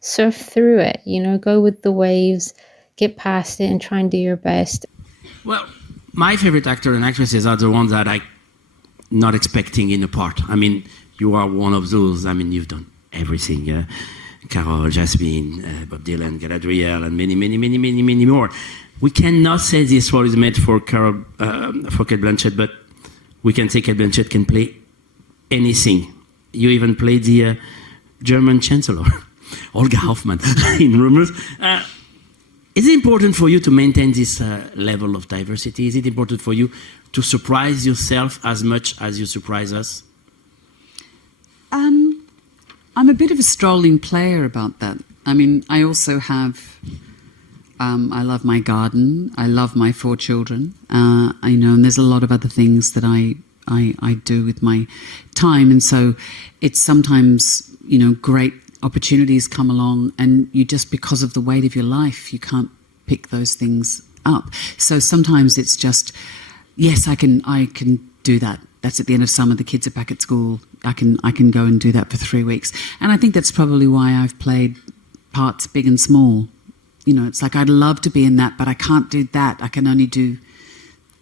surf through it, go with the waves, get past it and try and do your best. Well, my favorite actor and actresses are the ones that I'm not expecting in a part. I mean, you are one of those. I mean, you've done everything. Carol, Jasmine, Bob Dylan, Galadriel, and many, many, many, many, many more. We cannot say this role is made for Cate Blanchett, but we can say Cate Blanchett can play anything. You even played the German Chancellor, Olga Hoffmann, in Rumors. Is it important for you to maintain this level of diversity? Is it important for you to surprise yourself as much as you surprise us? I'm a bit of a strolling player about that. I mean, I also have... I love my garden. I love my 4 children. And there's a lot of other things that I do with my time. And so it's sometimes, great opportunities come along and you just, because of the weight of your life, you can't pick those things up. So sometimes it's just, yes, I can do that. That's at the end of summer. The kids are back at school. I can go and do that for 3 weeks. And I think that's probably why I've played parts big and small. It's like, I'd love to be in that, but I can't do that. I can only do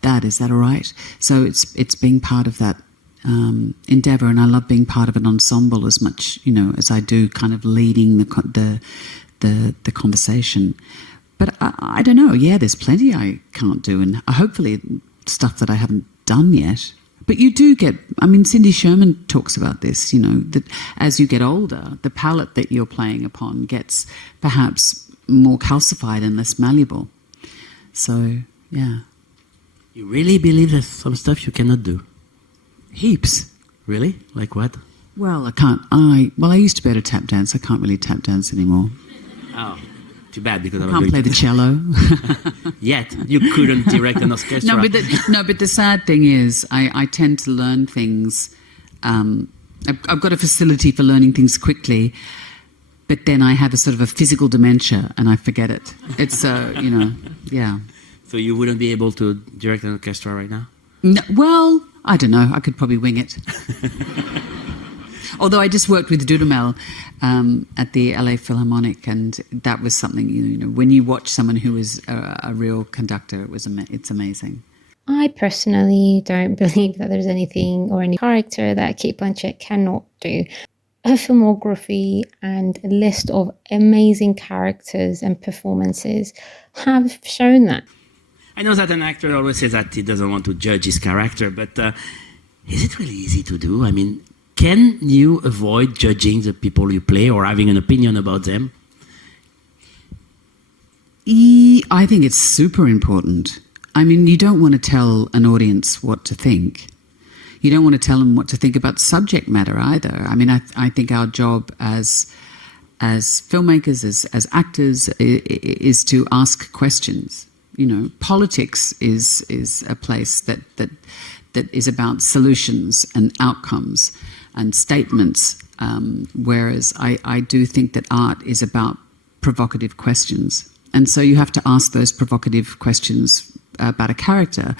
that. Is that all right? So it's being part of that endeavour, and I love being part of an ensemble as much, as I do kind of leading the conversation. But I don't know. Yeah, there's plenty I can't do, and hopefully stuff that I haven't done yet. But you do get, Cindy Sherman talks about this, that as you get older, the palette that you're playing upon gets perhaps more calcified and less malleable. So, yeah. You really believe there's some stuff you cannot do? Heaps. Really? Like what? Well, I used to be able to tap dance. I can't really tap dance anymore. Oh, too bad, because I can't play the cello. Yet. You couldn't direct an orchestra. But the sad thing is, I tend to learn things. I've got a facility for learning things quickly, but then I have a sort of a physical dementia and I forget it. It's, yeah. So you wouldn't be able to direct an orchestra right now? No, well, I don't know. I could probably wing it. Although I just worked with Dudamel at the LA Philharmonic, and that was something, you know, when you watch someone who is a real conductor, it's amazing. I personally don't believe that there's anything or any character that Cate Blanchett cannot do. Her filmography and a list of amazing characters and performances have shown that. I know that an actor always says that he doesn't want to judge his character, but is it really easy to do? I mean, can you avoid judging the people you play or having an opinion about them? I think it's super important. I mean, you don't want to tell an audience what to think. You don't want to tell them what to think about subject matter either. I mean, I think our job as filmmakers, as actors, is to ask questions. You know, politics is a place that is about solutions and outcomes and statements, whereas I do think that art is about provocative questions. And so you have to ask those provocative questions about a character,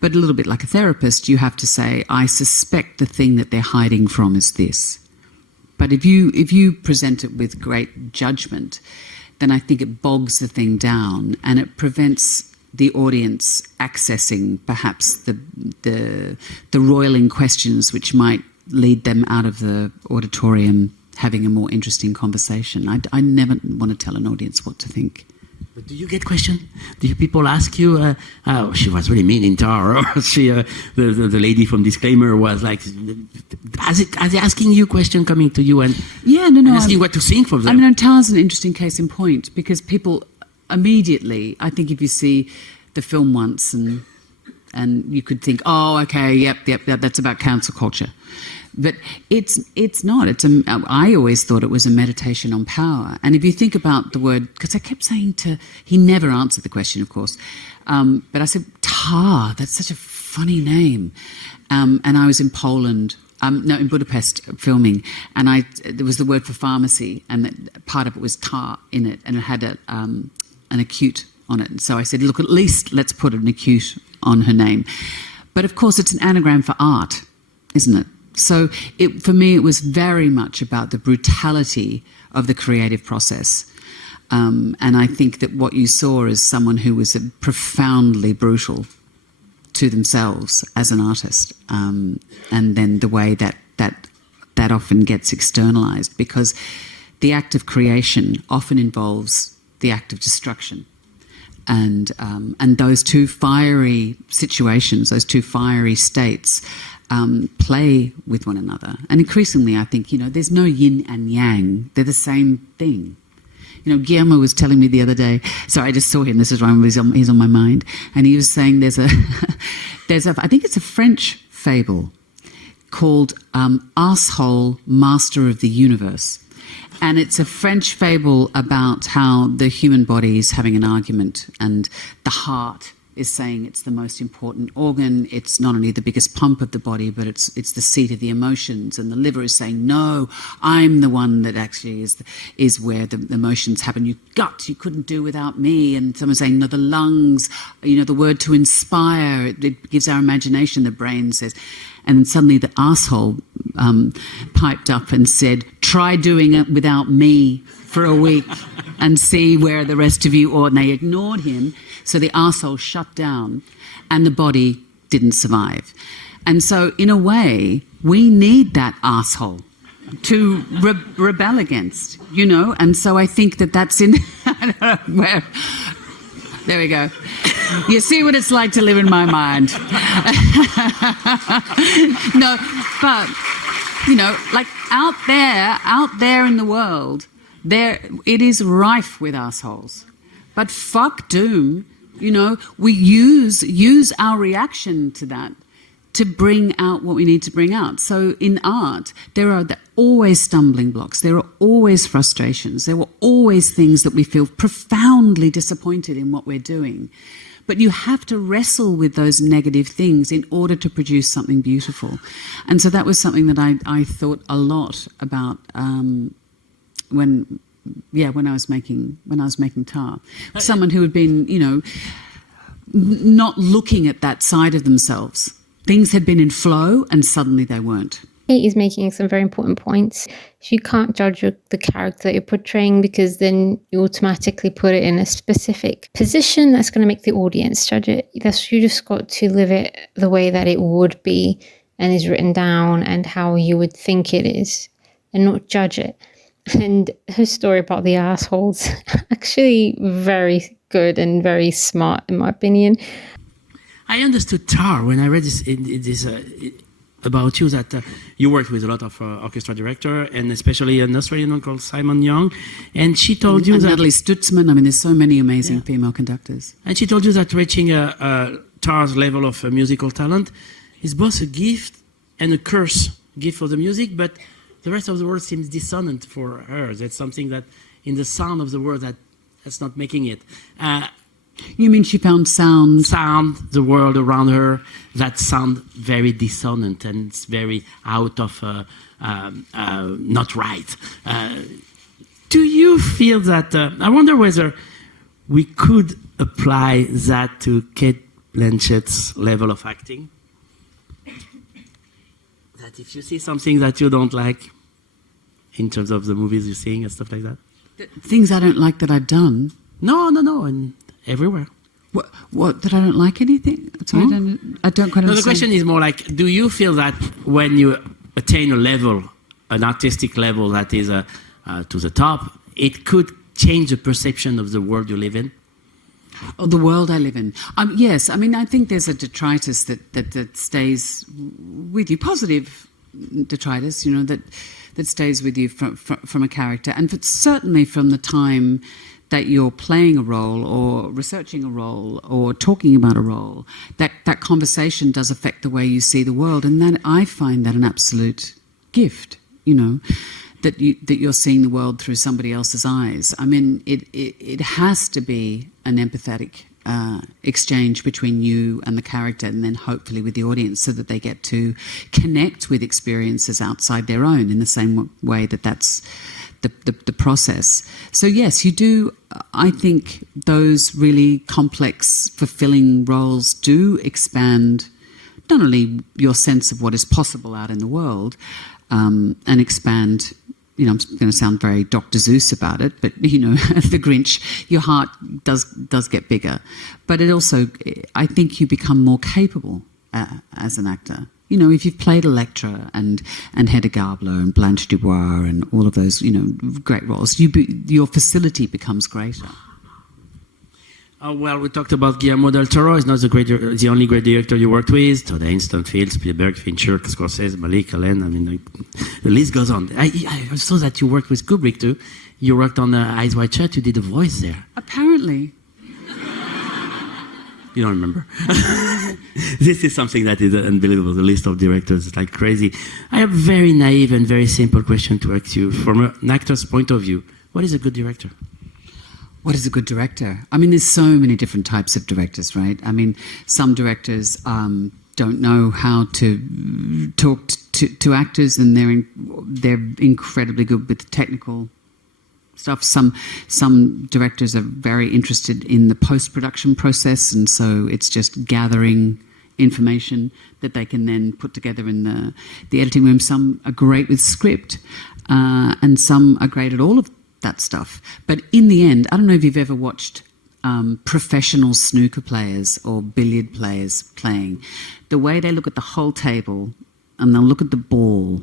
but a little bit like a therapist, you have to say, I suspect the thing that they're hiding from is this. But if you present it with great judgment, then I think it bogs the thing down and it prevents the audience accessing perhaps the roiling questions which might lead them out of the auditorium having a more interesting conversation. I never want to tell an audience what to think. But do you get questions? Do people ask you, oh, she was really mean in Tar, or she, the lady from Disclaimer was like, are they asking you question coming to you and, and asking what to think of them? I mean, Tar's an interesting case in point because people immediately, I think if you see the film once and you could think, oh, okay, yep, that's about cancel culture. But it's not. I always thought it was a meditation on power. And if you think about the word, because I kept saying he never answered the question, of course, but I said, Tar, that's such a funny name. And I was in Poland, in Budapest filming, and there was the word for pharmacy, and part of it was Tar in it, and it had an acute on it. And so I said, look, at least let's put an acute on her name. But of course, it's an anagram for art, isn't it? So for me, it was very much about the brutality of the creative process. And I think that what you saw is someone who was profoundly brutal to themselves as an artist. And then the way that often gets externalized, because the act of creation often involves the act of destruction. And those two fiery situations, those two fiery states, play with one another. And increasingly, I think, there's no yin and yang. They're the same thing. Guillermo was telling me the other day, so I just saw him, this is why he's on my mind, and he was saying there's a I think it's a French fable called Arsehole, Master of the Universe. And it's a French fable about how the human body is having an argument and the heart is saying it's the most important organ. It's not only the biggest pump of the body, but it's the seat of the emotions. And the liver is saying, no, I'm the one that actually is where the emotions happen. You couldn't do without me. And someone's saying, no, the lungs, the word to inspire, it gives our imagination, the brain says. And then suddenly the arsehole piped up and said, try doing it without me for a week and see where the rest of you are. And they ignored him. So the arsehole shut down and the body didn't survive. And so in a way, we need that arsehole to rebel against, And so I think that's in... I don't know where... There we go. You see what it's like to live in my mind. No, but, like out there in the world, it is rife with assholes. But fuck doom, we use our reaction to that to bring out what we need to bring out. So in art, there are always stumbling blocks. There are always frustrations. There were always things that we feel profoundly disappointed in what we're doing. But you have to wrestle with those negative things in order to produce something beautiful. And so that was something that I thought a lot about when I was making Tar. Someone who had been, not looking at that side of themselves things had been in flow and suddenly they weren't. Kate is making some very important points. You can't judge the character that you're portraying, because then you automatically put it in a specific position that's going to make the audience judge it. You just got to live it the way that it would be and is written down and how you would think it is, and not judge it. And her story about the assholes, actually very good and very smart in my opinion. I understood Tar when I read this, about you, that you worked with a lot of orchestra director, and especially an Australian one called Simon Young, and she told you that Natalie Stutzman. I mean, there's so many amazing female conductors. And she told you that reaching Tar's level of musical talent is both a gift and a curse. Gift for the music, but the rest of the world seems dissonant for her. That's something that in the sound of the world that's not making it. You mean she found sound, the world around her, that sound very dissonant and it's very out of not right. Do you feel that? I wonder whether we could apply that to Cate Blanchett's level of acting. That if you see something that you don't like, in terms of the movies you're seeing and stuff like that, things I don't like that I've done. No, and everywhere. What that I don't like anything? Sorry, I don't quite understand. No, the question is more like, do you feel that when you attain a level, an artistic level that is to the top, it could change the perception of the world you live in? Oh, the world I live in. Yes, I mean, I think there's a detritus that stays with you, positive detritus, you know, that stays with you from a character, and certainly from the time that you're playing a role or researching a role or talking about a role, that conversation does affect the way you see the world, and that I find that an absolute gift, you know, that you're seeing the world through somebody else's eyes. I mean, it has to be an empathetic exchange between you and the character, and then hopefully with the audience, so that they get to connect with experiences outside their own in the same way that's the process. So yes, you do. I think those really complex, fulfilling roles do expand not only your sense of what is possible out in the world, and expand, you know, I'm going to sound very Dr. Seuss about it, but, you know, the Grinch, your heart does get bigger. But it also, I think you become more capable as an actor. You know, if you've played Electra and Hedda Gabler and Blanche Dubois and all of those, you know, great roles, your facility becomes greater. Well, we talked about Guillermo del Toro. He's not the only great director you worked with. Todd Haynes, Field, Spielberg, Fincher, Scorsese, Malik, Allen. I mean, the list goes on. I saw that you worked with Kubrick too. You worked on Eyes Wide Shut. You did a voice there. Apparently. You don't remember? This is something that is unbelievable. The list of directors is like crazy. I have a very naive and very simple question to ask you. From an actor's point of view, what is a good director? What is a good director? I mean, there's so many different types of directors, right? I mean, some directors don't know how to talk to actors, and they're incredibly good with the technical stuff. Some directors are very interested in the post-production process, and so it's just gathering information that they can then put together in the editing room. Some are great with script, and some are great at all of that stuff. But in the end, I don't know if you've ever watched professional snooker players or billiard players playing. The way they look at the whole table, and they'll look at the ball,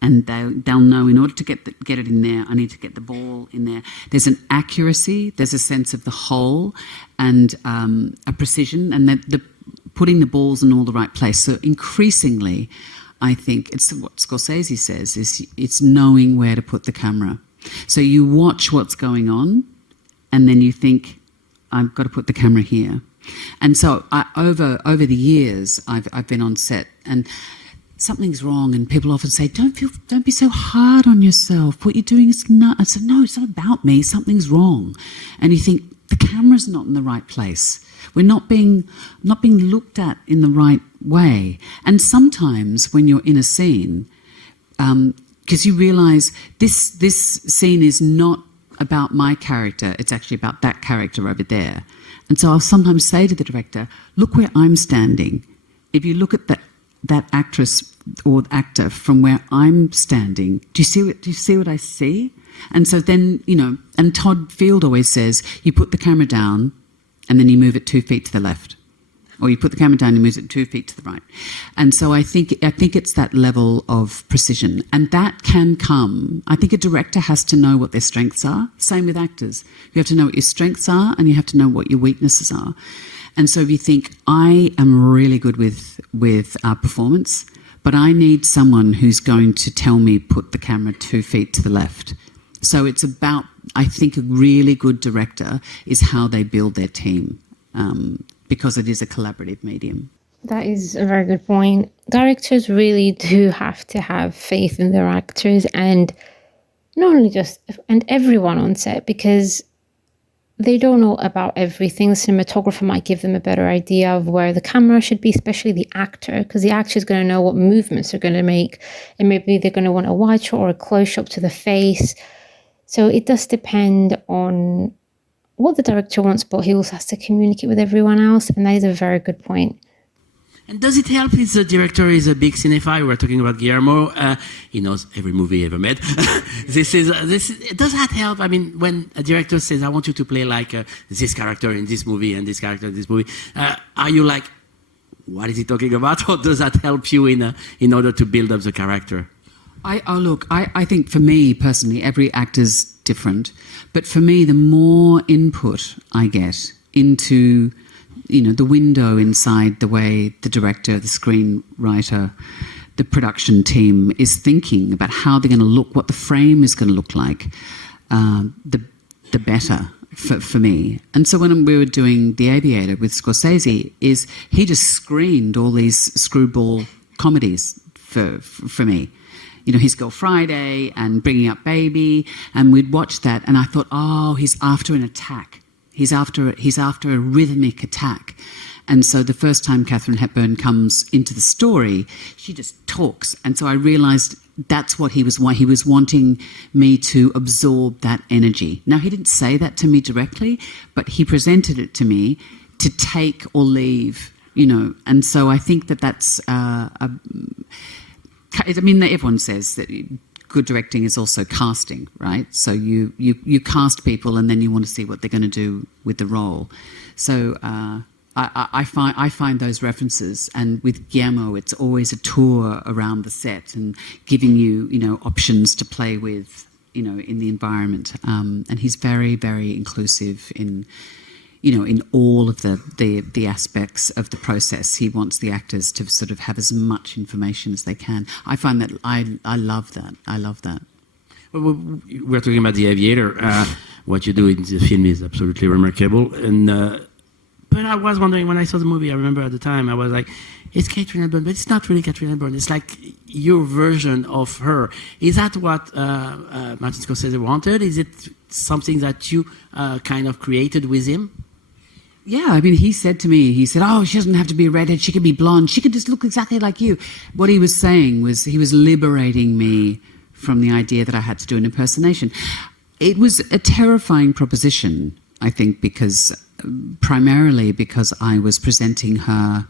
and they'll know, in order to get it in there, I need to get the ball in there. There's an accuracy, there's a sense of the whole, and a precision, and the putting the balls in all the right place. So increasingly, I think it's what Scorsese says, is it's knowing where to put the camera. So you watch what's going on, and then you think, I've got to put the camera here. And so over the years, I've been on set, and something's wrong, and people often say, don't be so hard on yourself. What you're doing is not. I said, no, it's not about me. Something's wrong. And you think, the camera's not in the right place. We're not being looked at in the right way. And sometimes when you're in a scene, because you realise this scene is not about my character, it's actually about that character over there. And so I'll sometimes say to the director, look where I'm standing. if you look at that actress or actor from where I'm standing, do you see what I see? And so then, and Todd Field always says, you put the camera down and then you move it 2 feet to the left. Or you put the camera down and you move it 2 feet to the right. And so I think it's that level of precision. And that can come. I think a director has to know what their strengths are. Same with actors. You have to know what your strengths are and you have to know what your weaknesses are. And so if you think, I am really good with performance, but I need someone who's going to tell me put the camera 2 feet to the left. So it's about, I think a really good director is how they build their team. Because it is a collaborative medium. That is a very good point. Directors really do have to have faith in their actors, and not only and everyone on set, because they don't know about everything. The cinematographer might give them a better idea of where the camera should be, especially the actor, because the actor is going to know what movements they're going to make, and maybe they're going to want a wide shot or a close shot to the face. So it does depend on what the director wants, but he also has to communicate with everyone else, and that is a very good point. And does it help if the director is a big cinephile? We're talking about Guillermo. He knows every movie he ever made. Does that help? I mean, when a director says, I want you to play like this character in this movie and this character in this movie, are you like, what is he talking about? Or does that help you in order to build up the character? I think for me personally, every actor's different. But for me, the more input I get into, the window inside the way the director, the screenwriter, the production team is thinking about how they're going to look, what the frame is going to look like, the better for me. And so when we were doing The Aviator with Scorsese, he just screened all these screwball comedies for me. His Girl Friday and Bringing Up Baby, and we'd watch that, and I thought, oh, he's after an attack. He's after a rhythmic attack. And so the first time Katharine Hepburn comes into the story, she just talks. And so I realised that's what he was wanting me to absorb that energy. Now, he didn't say that to me directly, but he presented it to me to take or leave, And so I think that's everyone says that good directing is also casting, right? So you cast people and then you want to see what they're going to do with the role. So I find those references, and with Guillermo, it's always a tour around the set and giving you, options to play with, in the environment. And he's very, very inclusive in all of the aspects of the process. He wants the actors to sort of have as much information as they can. I find that I love that. I love that. Well, we're talking about The Aviator. What you do in the film is absolutely remarkable. And but I was wondering, when I saw the movie, I remember at the time, I was like, it's Katharine Hepburn, but it's not really Katharine Hepburn. It's like your version of her. Is that what Martin Scorsese wanted? Is it something that you kind of created with him? Yeah, I mean, he said, oh, she doesn't have to be a redhead, she could be blonde, she could just look exactly like you. What he was saying was he was liberating me from the idea that I had to do an impersonation. It was a terrifying proposition, I think, primarily because I was presenting her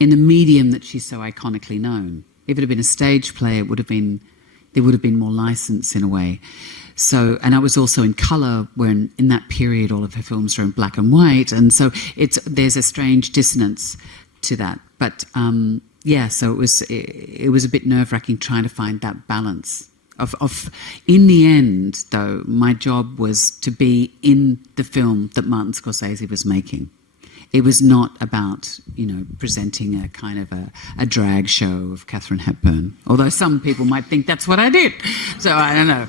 in the medium that she's so iconically known. If it had been a stage play, there would have been more license in a way. So, and I was also in colour, when in that period all of her films were in black and white, and so there's a strange dissonance to that. But so it was a bit nerve-wracking trying to find that balance. In the end, though, my job was to be in the film that Martin Scorsese was making. It was not about, presenting a kind of a drag show of Katharine Hepburn, although some people might think that's what I did. So I don't know.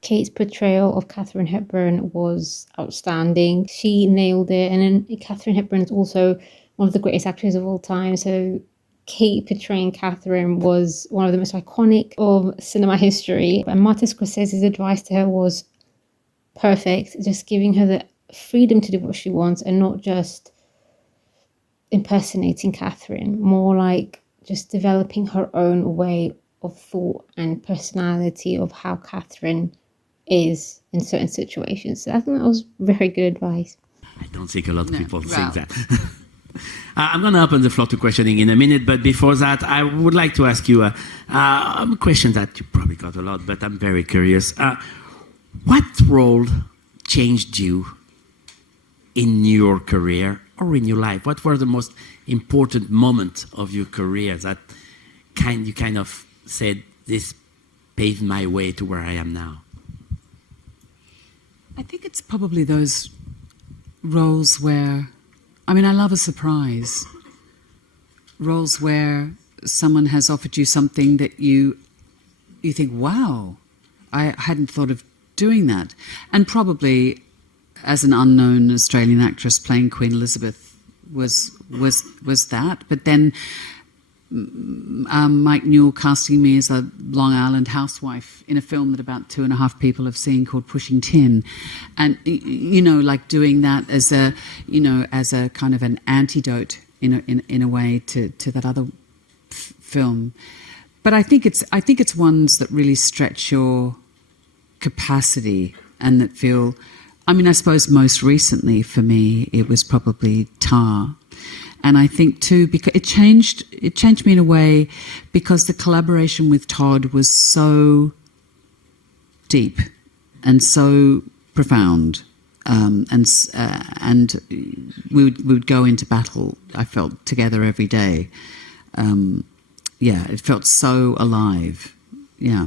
Kate's portrayal of Katharine Hepburn was outstanding. She nailed it. And then Katharine Hepburn is also one of the greatest actors of all time. So Kate portraying Katharine was one of the most iconic of cinema history. And Martin Scorsese's advice to her was perfect, just giving her the freedom to do what she wants and not just impersonating Katharine, more like just developing her own way of thought and personality of how Katharine is in certain situations. So I think that was very good advice. I don't think a lot of people think that. I'm going to open the floor to questioning in a minute, but before that, I would like to ask you a question that you probably got a lot, but I'm very curious. What role changed you in your career or in your life? What were the most important moments of your career that you kind of said, this paved my way to where I am now? I think it's probably those roles where, I mean, I love a surprise. Roles where someone has offered you something that you think, wow, I hadn't thought of doing that. And probably as an unknown Australian actress playing Queen Elizabeth was that. But then Mike Newell casting me as a Long Island housewife in a film that about 2.5 people have seen called Pushing Tin, and like doing that as a kind of an antidote in a way to that other film. But I think it's ones that really stretch your capacity and that feel. I mean, I suppose most recently for me it was probably Tar. And I think too, because it changed me in a way because the collaboration with Todd was so deep and so profound, and we would go into battle. I felt together every day. It felt so alive. Yeah.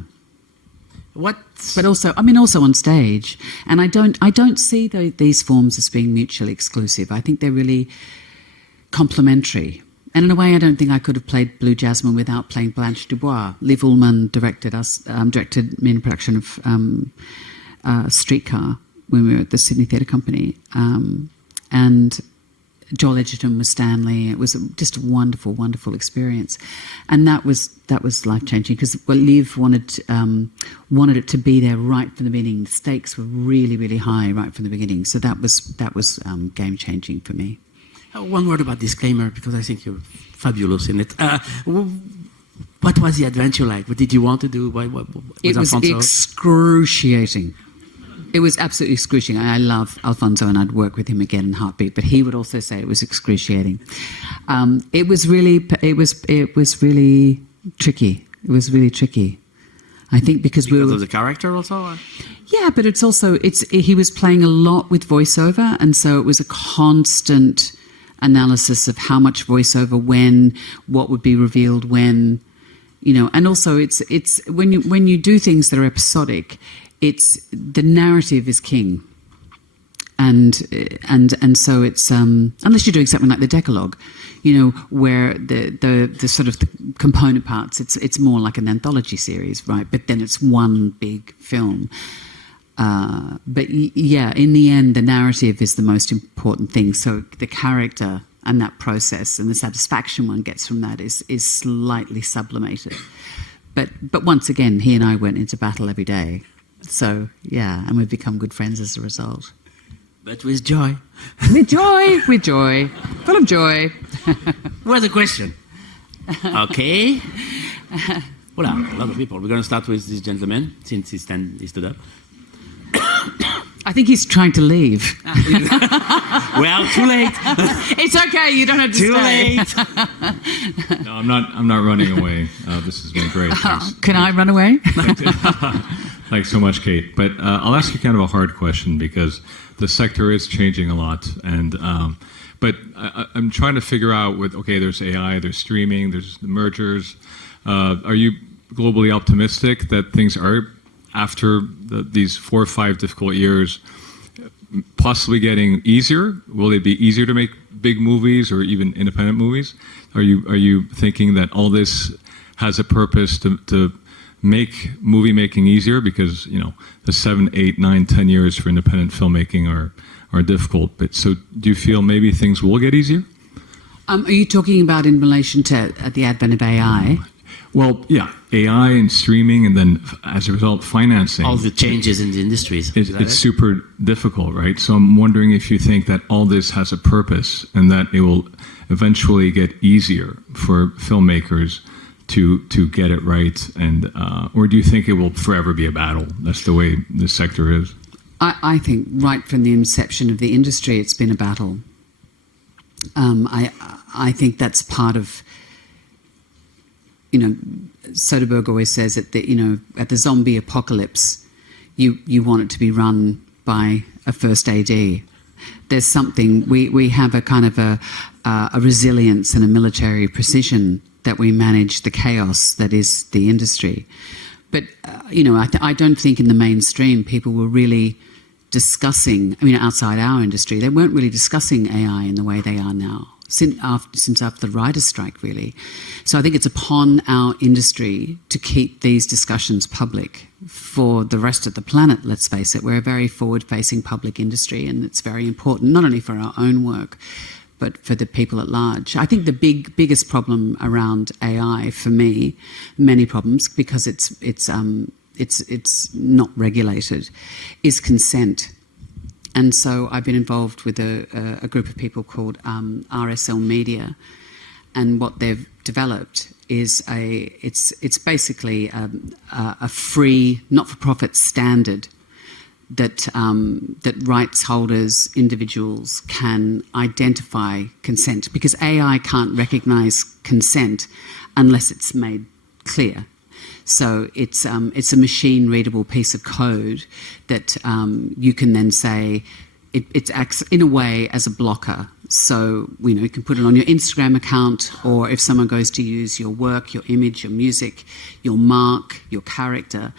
But also on stage, and I don't see these forms as being mutually exclusive. I think they're really complementary. And in a way, I don't think I could have played Blue Jasmine without playing Blanche Dubois. Liv Ullmann directed me in a production of Streetcar when we were at the Sydney Theatre Company. And Joel Edgerton was Stanley. It was just a wonderful, wonderful experience. And that was life-changing because Liv wanted it to be there right from the beginning. The stakes were really, really high right from the beginning. So that was game-changing for me. One word about disclaimer, because I think you're fabulous in it. What was the adventure like? What did you want to do? It was excruciating. It was absolutely excruciating. I love Alfonso, and I'd work with him again in heartbeat. But he would also say it was excruciating. It was really tricky. It was really tricky. I think because of the character also. Yeah, but it's also he was playing a lot with voiceover, and so it was a constant analysis of how much voiceover, when, what would be revealed when, and also it's when you do things that are episodic, it's the narrative is king, and so it's unless you're doing something like the Decalogue, where the sort of the component parts, it's more like an anthology series, right? But then it's one big film. But in the end, the narrative is the most important thing. So the character and that process and the satisfaction one gets from that is slightly sublimated. But once again, he and I went into battle every day. So and we've become good friends as a result. But with joy. With joy, full of joy. Where's the question? Okay. Well, a lot of people. We're going to start with this gentleman, since he stood up. I think he's trying to leave. Well, too late. It's okay. You don't have to too stay. Late. No, I'm not running away. This has been great. Can I run away? Thanks so much, Cate. But I'll ask you kind of a hard question because the sector is changing a lot, and but I'm trying to figure out there's AI, there's streaming, there's the mergers. Are you globally optimistic that things are, after these 4 or 5 difficult years, possibly getting easier? Will it be easier to make big movies or even independent movies? Are you thinking that all this has a purpose to make movie making easier? Because the 7, 8, 9, 10 years for independent filmmaking are difficult. But so do you feel maybe things will get easier? Are you talking about in relation to the advent of AI? Well, yeah, AI and streaming, and then as a result, financing. All the changes in the industries. It's super difficult, right? So I'm wondering if you think that all this has a purpose and that it will eventually get easier for filmmakers to get it right, and or do you think it will forever be a battle? That's the way the sector is. I think right from the inception of the industry, it's been a battle. I think that's part of, Soderbergh always says that at the zombie apocalypse, you want it to be run by a first AD. There's something, we have a kind of a resilience and a military precision that we manage the chaos that is the industry. But, I don't think in the mainstream people were really discussing, outside our industry, they weren't really discussing AI in the way they are now, since after the writer's strike, really. So I think it's upon our industry to keep these discussions public for the rest of the planet, let's face it. We're a very forward-facing public industry, and it's very important, not only for our own work, but for the people at large. I think the biggest problem around AI, for me, many problems, because it's not regulated, is consent. And so I've been involved with a group of people called RSL Media, and what they've developed is it's basically a free, not-for-profit standard that rights holders, individuals can identify consent, because AI can't recognise consent unless it's made clear. So it's a machine-readable piece of code that you can then say it acts in a way as a blocker. So you can put it on your Instagram account, or if someone goes to use your work, your image, your music, your mark, your character.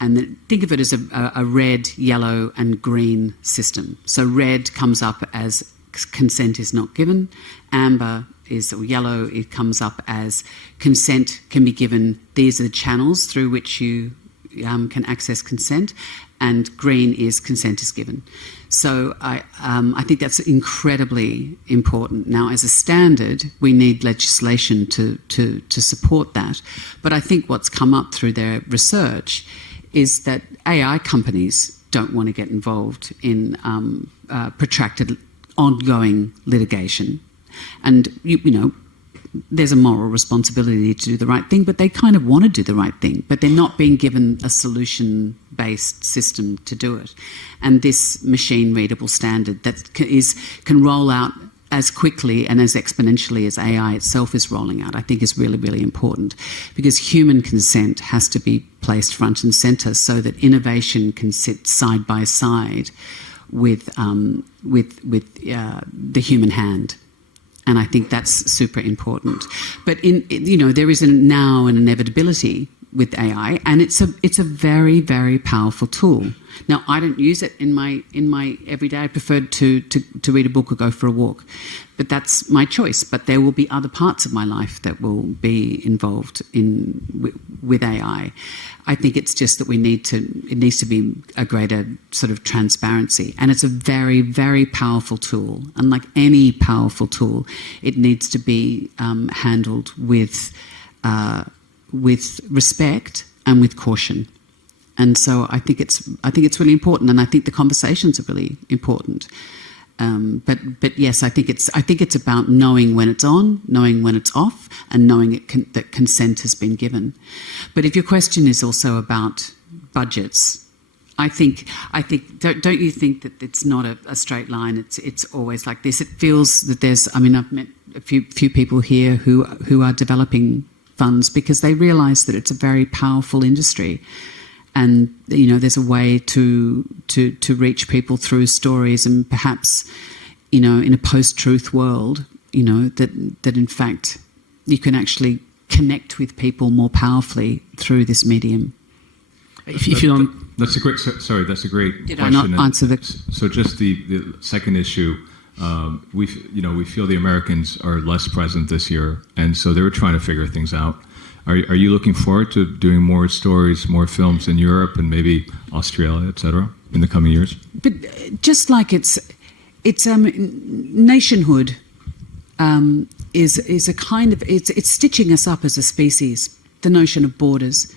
And then think of it as a red, yellow and green system. So red comes up as consent is not given. Amber or yellow, it comes up as consent can be given. These are the channels through which you can access consent. And green is consent is given. So I think that's incredibly important. Now, as a standard, we need legislation to support that. But I think what's come up through their research is that AI companies don't want to get involved in protracted, ongoing litigation. And, there's a moral responsibility to do the right thing, but they kind of want to do the right thing, but they're not being given a solution-based system to do it. And this machine-readable standard that can roll out as quickly and as exponentially as AI itself is rolling out, I think is really, really important, because human consent has to be placed front and centre so that innovation can sit side by side with the human hand. And I think that's super important. But there is now an inevitability with AI, and it's a very, very powerful tool. Now, I don't use it in my everyday. I prefer to read a book or go for a walk, but that's my choice. But there will be other parts of my life that will be involved with AI. I think it's just that it needs to be a greater sort of transparency, and it's a very, very powerful tool. And like any powerful tool, it needs to be handled with respect and with caution. And so I think it's really important, and I think the conversations are really important. But yes, I think it's about knowing when it's on, knowing when it's off, and knowing that consent has been given. But if your question is also about budgets, I think don't you think that it's not a straight line? It's always like this. It feels that there's. I've met a few people here who are developing funds because they realise that it's a very powerful industry. And there's a way to reach people through stories, and perhaps in a post-truth world, that in fact you can actually connect with people more powerfully through this medium. If you don't, that's a great. Sorry, that's a great Did question. I not answer the? So just the second issue, we feel the Americans are less present this year, and so they were trying to figure things out. Are you looking forward to doing more stories, more films in Europe and maybe Australia, etc., in the coming years? But just like it's nationhood is a kind of it's stitching us up as a species. The notion of borders.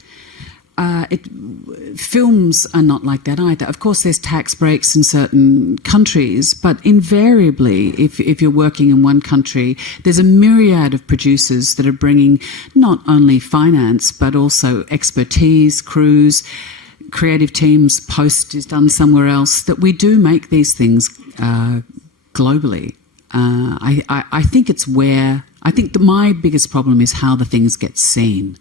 Films are not like that either. Of course, there's tax breaks in certain countries, but invariably, if you're working in one country, there's a myriad of producers that are bringing not only finance, but also expertise, crews, creative teams, post is done somewhere else, that we do make these things globally. I think it's where, I think my biggest problem is how the things get seen.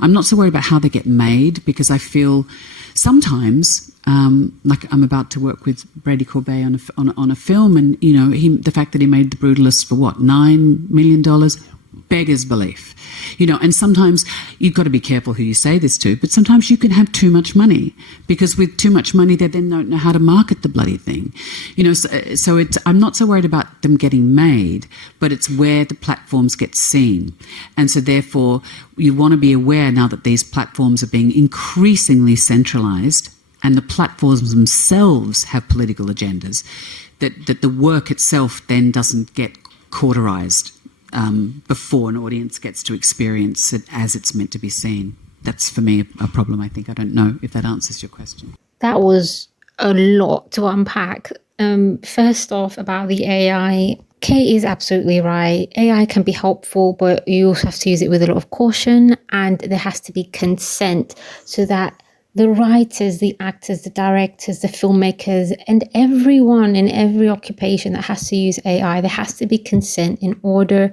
I'm not so worried about how they get made, because I feel sometimes, like I'm about to work with Brady Corbet on a film, and the fact that he made The Brutalist for what, $9 million, beggars belief. And sometimes you've got to be careful who you say this to, but sometimes you can have too much money, because with too much money they then don't know how to market the bloody thing. So I'm not so worried about them getting made, but it's where the platforms get seen. And so therefore you want to be aware, now that these platforms are being increasingly centralized and the platforms themselves have political agendas, that the work itself then doesn't get cauterized before an audience gets to experience it as it's meant to be seen. That's, for me, a problem, I think. I don't know if that answers your question. That was a lot to unpack. First off, about the AI, Cate is absolutely right. AI can be helpful, but you also have to use it with a lot of caution, and there has to be consent, so that the writers, the actors, the directors, the filmmakers, and everyone in every occupation that has to use AI, there has to be consent in order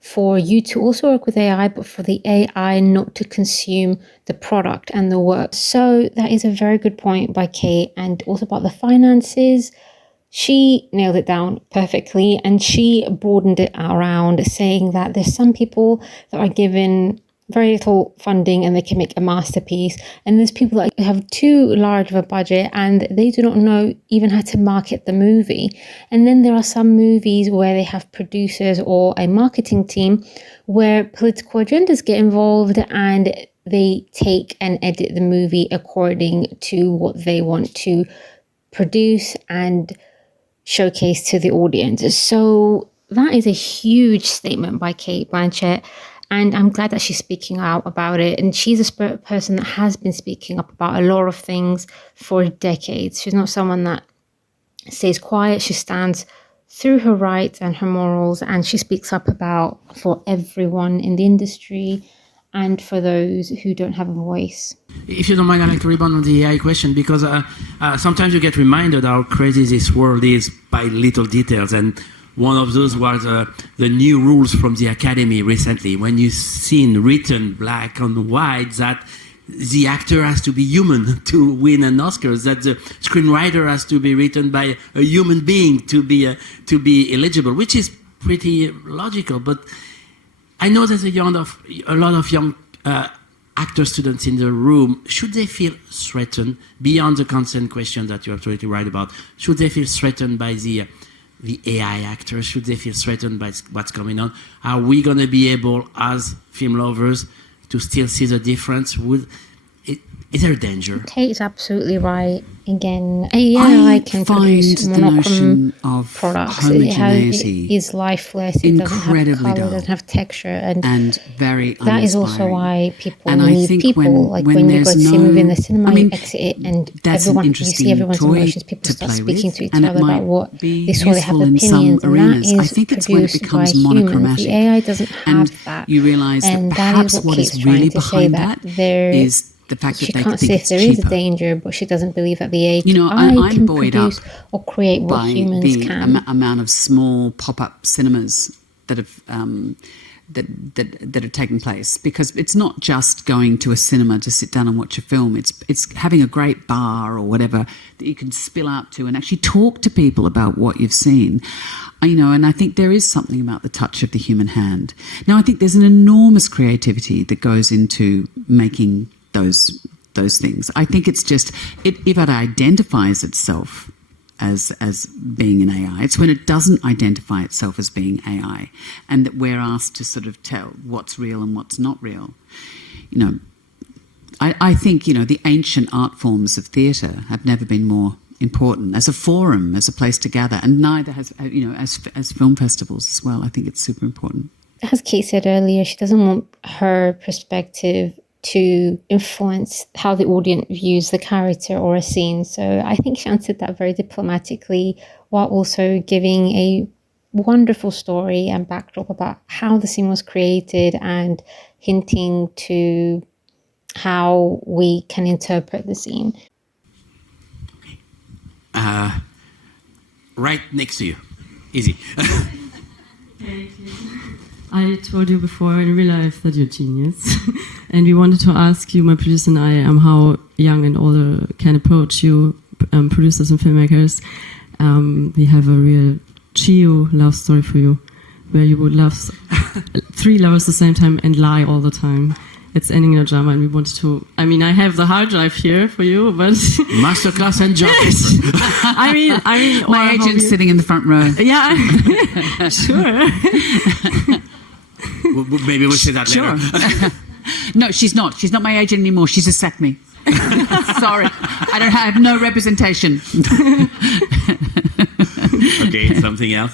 for you to also work with AI, but for the AI not to consume the product and the work. So that is a very good point by Cate. And also about the finances, she nailed it down perfectly, and she broadened it around, saying that there's some people that are given very little funding and they can make a masterpiece, and there's people that have too large of a budget and they do not know even how to market the movie. And then there are some movies where they have producers or a marketing team where political agendas get involved, and they take and edit the movie according to what they want to produce and showcase to the audience. So that is a huge statement by Cate Blanchett. And I'm glad that she's speaking out about it. And she's a person that has been speaking up about a lot of things for decades. She's not someone that stays quiet. She stands through her rights and her morals, and she speaks up about for everyone in the industry and for those who don't have a voice. If you don't mind, I'd like to rebound on the AI question, because sometimes you get reminded how crazy this world is by little details. And one of those was the new rules from the Academy recently, when you've seen written black on white that the actor has to be human to win an Oscar, that the screenwriter has to be written by a human being to be eligible, which is pretty logical. But I know there's a lot of young actor students in the room. Should they feel threatened, beyond the consent question that you're absolutely right about, should they feel threatened by the AI actors? Should they feel threatened by what's going on? Are we going to be able, as film lovers, to still see the difference? Is there a danger? Cate is absolutely right. Again, AI can produce monochrome products. It is lifeless. It doesn't have color. It doesn't have texture, and very that is also why people need people. Like when you go to see a movie in the cinema, you exit it, and you see everyone's emotions. People start speaking to each other about what they saw. They have opinions, and that is produced by humans. The AI doesn't have that, you realize and that is what Cate's Cate's trying to say, that there is the fact that she they can't think say if it's there cheaper. is a danger, but she doesn't believe that the AI I'm can buoyed produce up or create what by humans the can. amount of small pop-up cinemas that have that are taking place, because it's not just going to a cinema to sit down and watch a film. It's having a great bar or whatever that you can spill out to and actually talk to people about what you've seen. And I think there is something about the touch of the human hand. Now, I think there's an enormous creativity that goes into making those things. I think it's just if it identifies itself as being an AI, it's when it doesn't identify itself as being AI, and that we're asked to sort of tell what's real and what's not real. I think the ancient art forms of theatre have never been more important as a forum, as a place to gather, and neither has as film festivals as well. I think it's super important. As Cate said earlier, she doesn't want her perspective to influence how the audience views the character or a scene. So I think she answered that very diplomatically, while also giving a wonderful story and backdrop about how the scene was created and hinting to how we can interpret the scene. Right next to you. easy. I told you before in real life that you're a genius. And we wanted to ask you, my producer and I, how young and older can approach you, producers and filmmakers. We have a real Chio love story for you, where you would love 3 lovers at the same time and lie all the time. It's ending in a drama, and we wanted to. I mean, I have the hard drive here for you, but Masterclass and job. Yes. I mean, my agent's sitting in the front row. Yeah, sure. Maybe we'll say that Sure. later. No, she's not. She's not my agent anymore. She's just sacked me. Sorry, I have no representation. Okay, something else.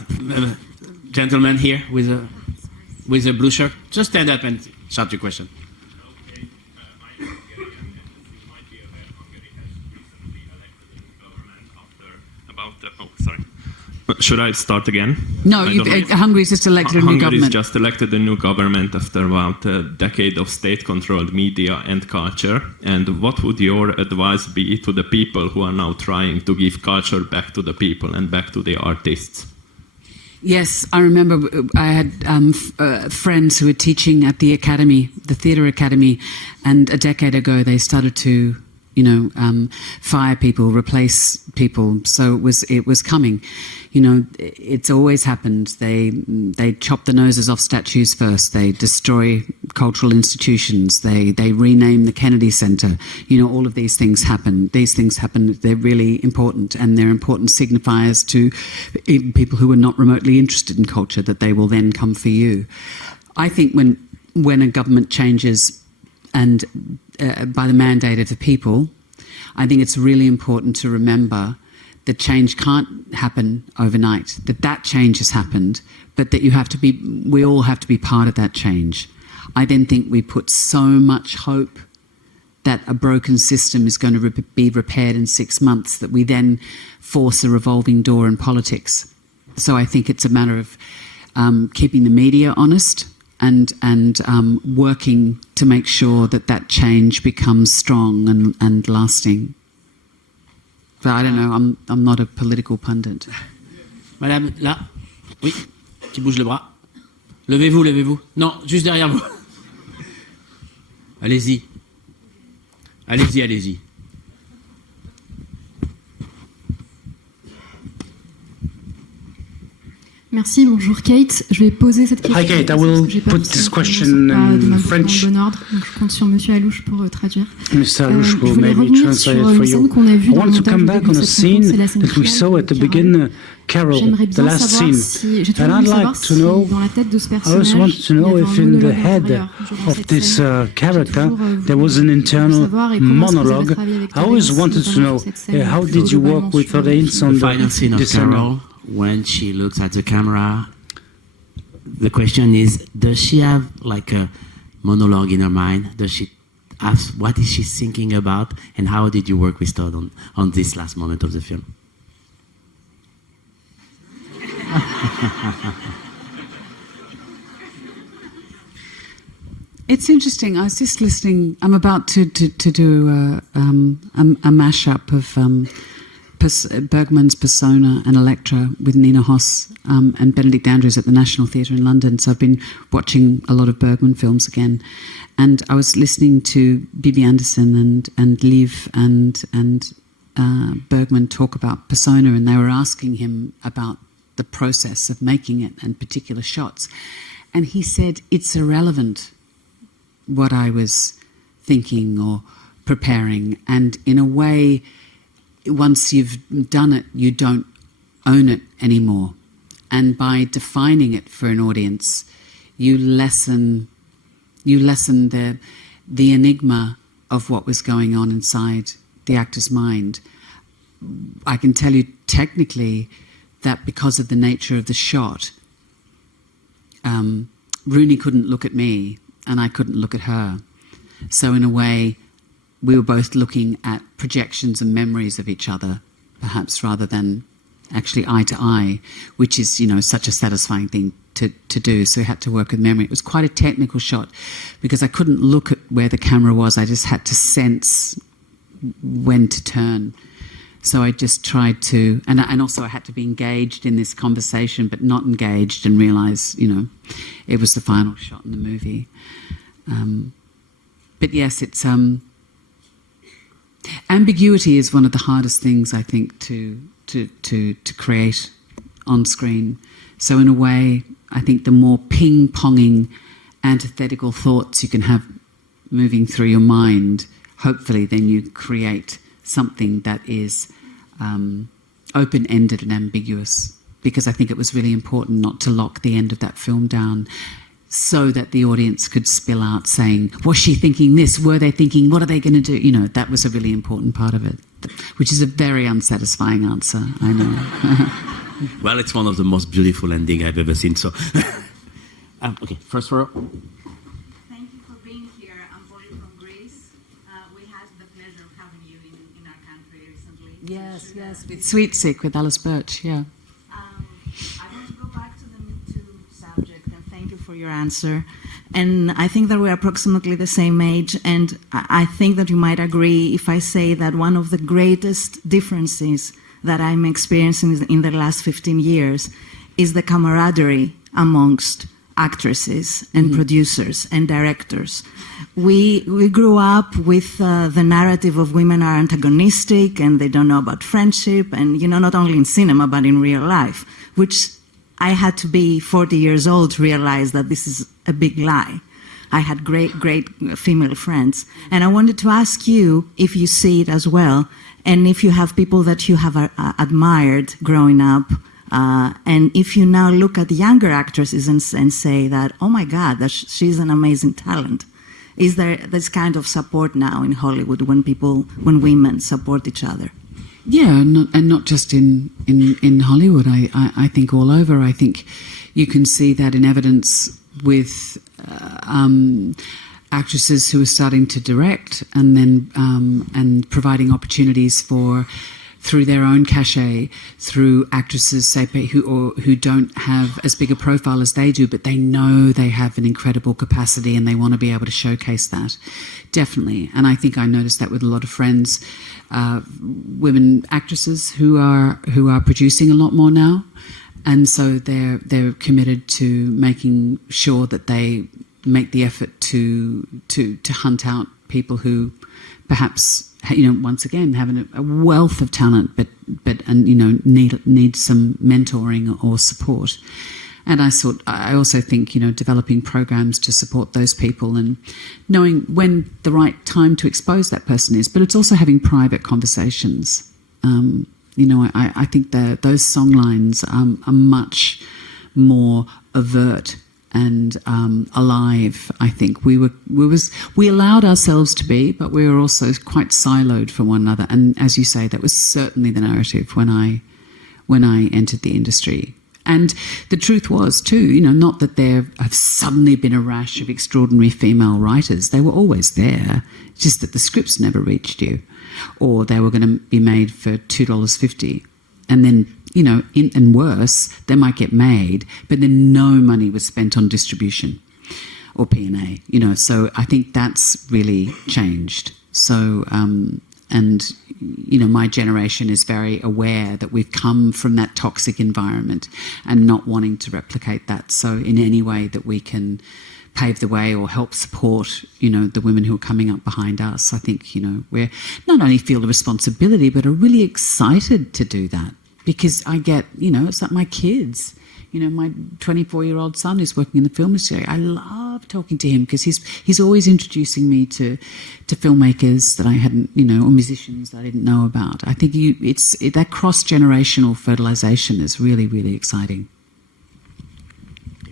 Gentleman here with a blue shirt. Just stand up and shout your question. Okay, my name is Gary, and you might be aware Hungary has recently elected a new government Should I start again? No, Hungary's just elected a new government. Hungary's just elected a new government after about a decade of state-controlled media and culture. And what would your advice be to the people who are now trying to give culture back to the people and back to the artists? Yes, I remember I had friends who were teaching at the academy, the theatre academy, and a decade ago they started to, fire people, replace people. So it was coming. It's always happened. They chop the noses off statues first. They destroy cultural institutions. They rename the Kennedy Center. All of these things happen. These things happen. They're really important, and they're important signifiers to people who are not remotely interested in culture, that they will then come for you. I think when a government changes and by the mandate of the people, I think it's really important to remember that change can't happen overnight, that change has happened, but that we all have to be part of that change. I then think we put so much hope that a broken system is going to be repaired in 6 months that we then force a revolving door in politics. So I think it's a matter of keeping the media honest, and working to make sure that change becomes strong and lasting. But I don't know, I'm not a political pundit. Madame, là. Oui, qui bouge le bras. Levez-vous, levez-vous. Non, juste derrière vous. Allez-y. Allez-y, allez-y. Merci, bonjour Kate. Je vais poser cette question. Hi Kate, I will put this question in French. Bon ordre, donc je compte sur Monsieur Alouche pour traduire. Mr. Alouche will maybe translate it for you. I want to come back on a scene that we saw at the beginning, Carol, the last scene. And I'd like to know, I also want to know if in the head of this character there was an internal monologue. I always wanted to know, how did you work with audience on the final scene of Carol? When she looks at the camera, the question is, does she have like a monologue in her mind? Does she ask, what is she thinking about? And how did you work with Todd on this last moment of the film? It's interesting. I was just listening. I'm about to do a mashup of Bergman's Persona and Electra with Nina Hoss and Benedict Andrews at the National Theatre in London. So I've been watching a lot of Bergman films again. And I was listening to Bibi Andersson and Liv and Bergman talk about Persona, and they were asking him about the process of making it and particular shots. And he said, it's irrelevant what I was thinking or preparing. And in a way, once you've done it, you don't own it anymore. And by defining it for an audience, you lessen the enigma of what was going on inside the actor's mind. I can tell you technically that because of the nature of the shot, Rooney couldn't look at me and I couldn't look at her. So in a way, we were both looking at projections and memories of each other, perhaps rather than actually eye to eye, which is, such a satisfying thing to do. So we had to work with memory. It was quite a technical shot because I couldn't look at where the camera was. I just had to sense when to turn. So I just tried to, and also I had to be engaged in this conversation, but not engaged, and realise, you know, it was the final shot in the movie. But yes, it's ambiguity is one of the hardest things, I think, to create on screen. So in a way, I think the more ping-ponging antithetical thoughts you can have moving through your mind, hopefully then you create something that is open-ended and ambiguous, because I think it was really important not to lock the end of that film down so that the audience could spill out saying, was she thinking this? Were they thinking, what are they going to do? You know, that was a really important part of it, which is a very unsatisfying answer, I know. Well, it's one of the most beautiful endings I've ever seen, so... okay, first row. Thank you for being here. I'm Polly from Greece. We had the pleasure of having you in our country recently. Yes, yes, with Sweet Sick with Alice Birch, yeah. I want to go back to the MeToo subject, and thank you for your answer. And I think that we're approximately the same age, and I think that you might agree if I say that one of the greatest differences that I'm experiencing in the last 15 years is the camaraderie amongst actresses and producers and directors. We grew up with the narrative of women are antagonistic and they don't know about friendship, and, you know, not only in cinema but in real life, which I had to be 40 years old to realize that this is a big lie. I had great female friends, and I wanted to ask you if you see it as well, and if you have people that you have admired growing up. And if you now look at younger actresses and say that, oh my God, she's an amazing talent, is there this kind of support now in Hollywood when women support each other? Yeah, and not just in Hollywood. I think all over. I think you can see that in evidence with actresses who are starting to direct and then and providing opportunities through their own cachet, through actresses, say, who don't have as big a profile as they do, but they know they have an incredible capacity and they want to be able to showcase that. Definitely. And I think I noticed that with a lot of friends, women actresses who are producing a lot more now. And so they're committed to making sure that they make the effort to hunt out people who perhaps, you know, once again, have a wealth of talent, but you know, need some mentoring or support. And I also think, you know, developing programs to support those people and knowing when the right time to expose that person is, but it's also having private conversations. You know, I think those song lines are much more overt and alive. I think we allowed ourselves to be, but we were also quite siloed from one another. And as you say, that was certainly the narrative when I entered the industry. And the truth was too, you know, not that there have suddenly been a rash of extraordinary female writers. They were always there, just that the scripts never reached you, or they were going to be made for $2.50, and then, you know, and worse, they might get made, but then no money was spent on distribution or P&A, you know. So I think that's really changed. So, and, you know, my generation is very aware that we've come from that toxic environment and not wanting to replicate that. So in any way that we can pave the way or help support, you know, the women who are coming up behind us, I think, you know, we're not only feel the responsibility, but are really excited to do that. Because I get, you know, it's like my kids. You know, my 24-year-old son is working in the film industry. I love talking to him because he's always introducing me to filmmakers that I hadn't, you know, or musicians that I didn't know about. I think that cross-generational fertilization is really, really exciting.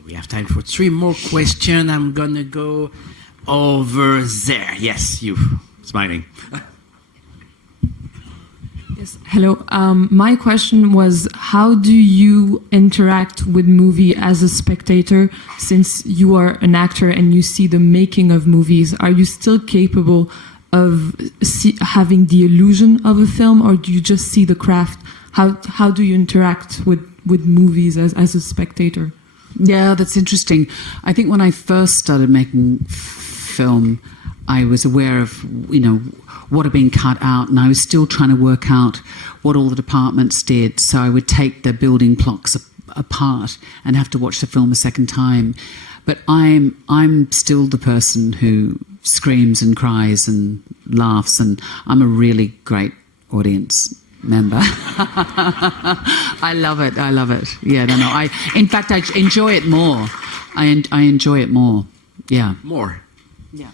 We have time for 3 more questions. I'm going to go over there. Yes, you, smiling. Yes, hello. My question was, how do you interact with movie as a spectator, since you are an actor and you see the making of movies? Are you still capable of having the illusion of a film, or do you just see the craft? How do you interact with movies as a spectator? Yeah, that's interesting. I think when I first started making film, I was aware of, what had been cut out, and I was still trying to work out what all the departments did. So I would take the building blocks apart and have to watch the film a second time. But I'm still the person who screams and cries and laughs, and I'm a really great audience member. I love it. Yeah, no. In fact, I enjoy it more. I enjoy it more. Yeah. More. Yeah.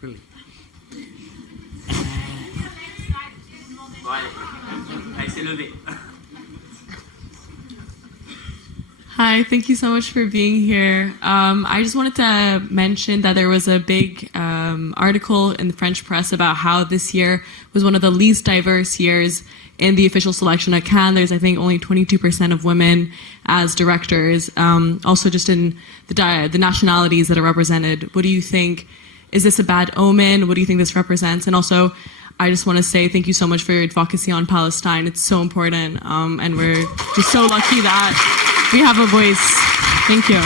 Really. Hi, thank you so much for being here. I just wanted to mention that there was a big article in the French press about how this year was one of the least diverse years in the official selection at Cannes. There's, I think, only 22% of women as directors. Also, just in the nationalities that are represented. What do you think? Is this a bad omen? What do you think this represents? And also, I just want to say thank you so much for your advocacy on Palestine. It's so important, and we're just so lucky that we have a voice. Thank you.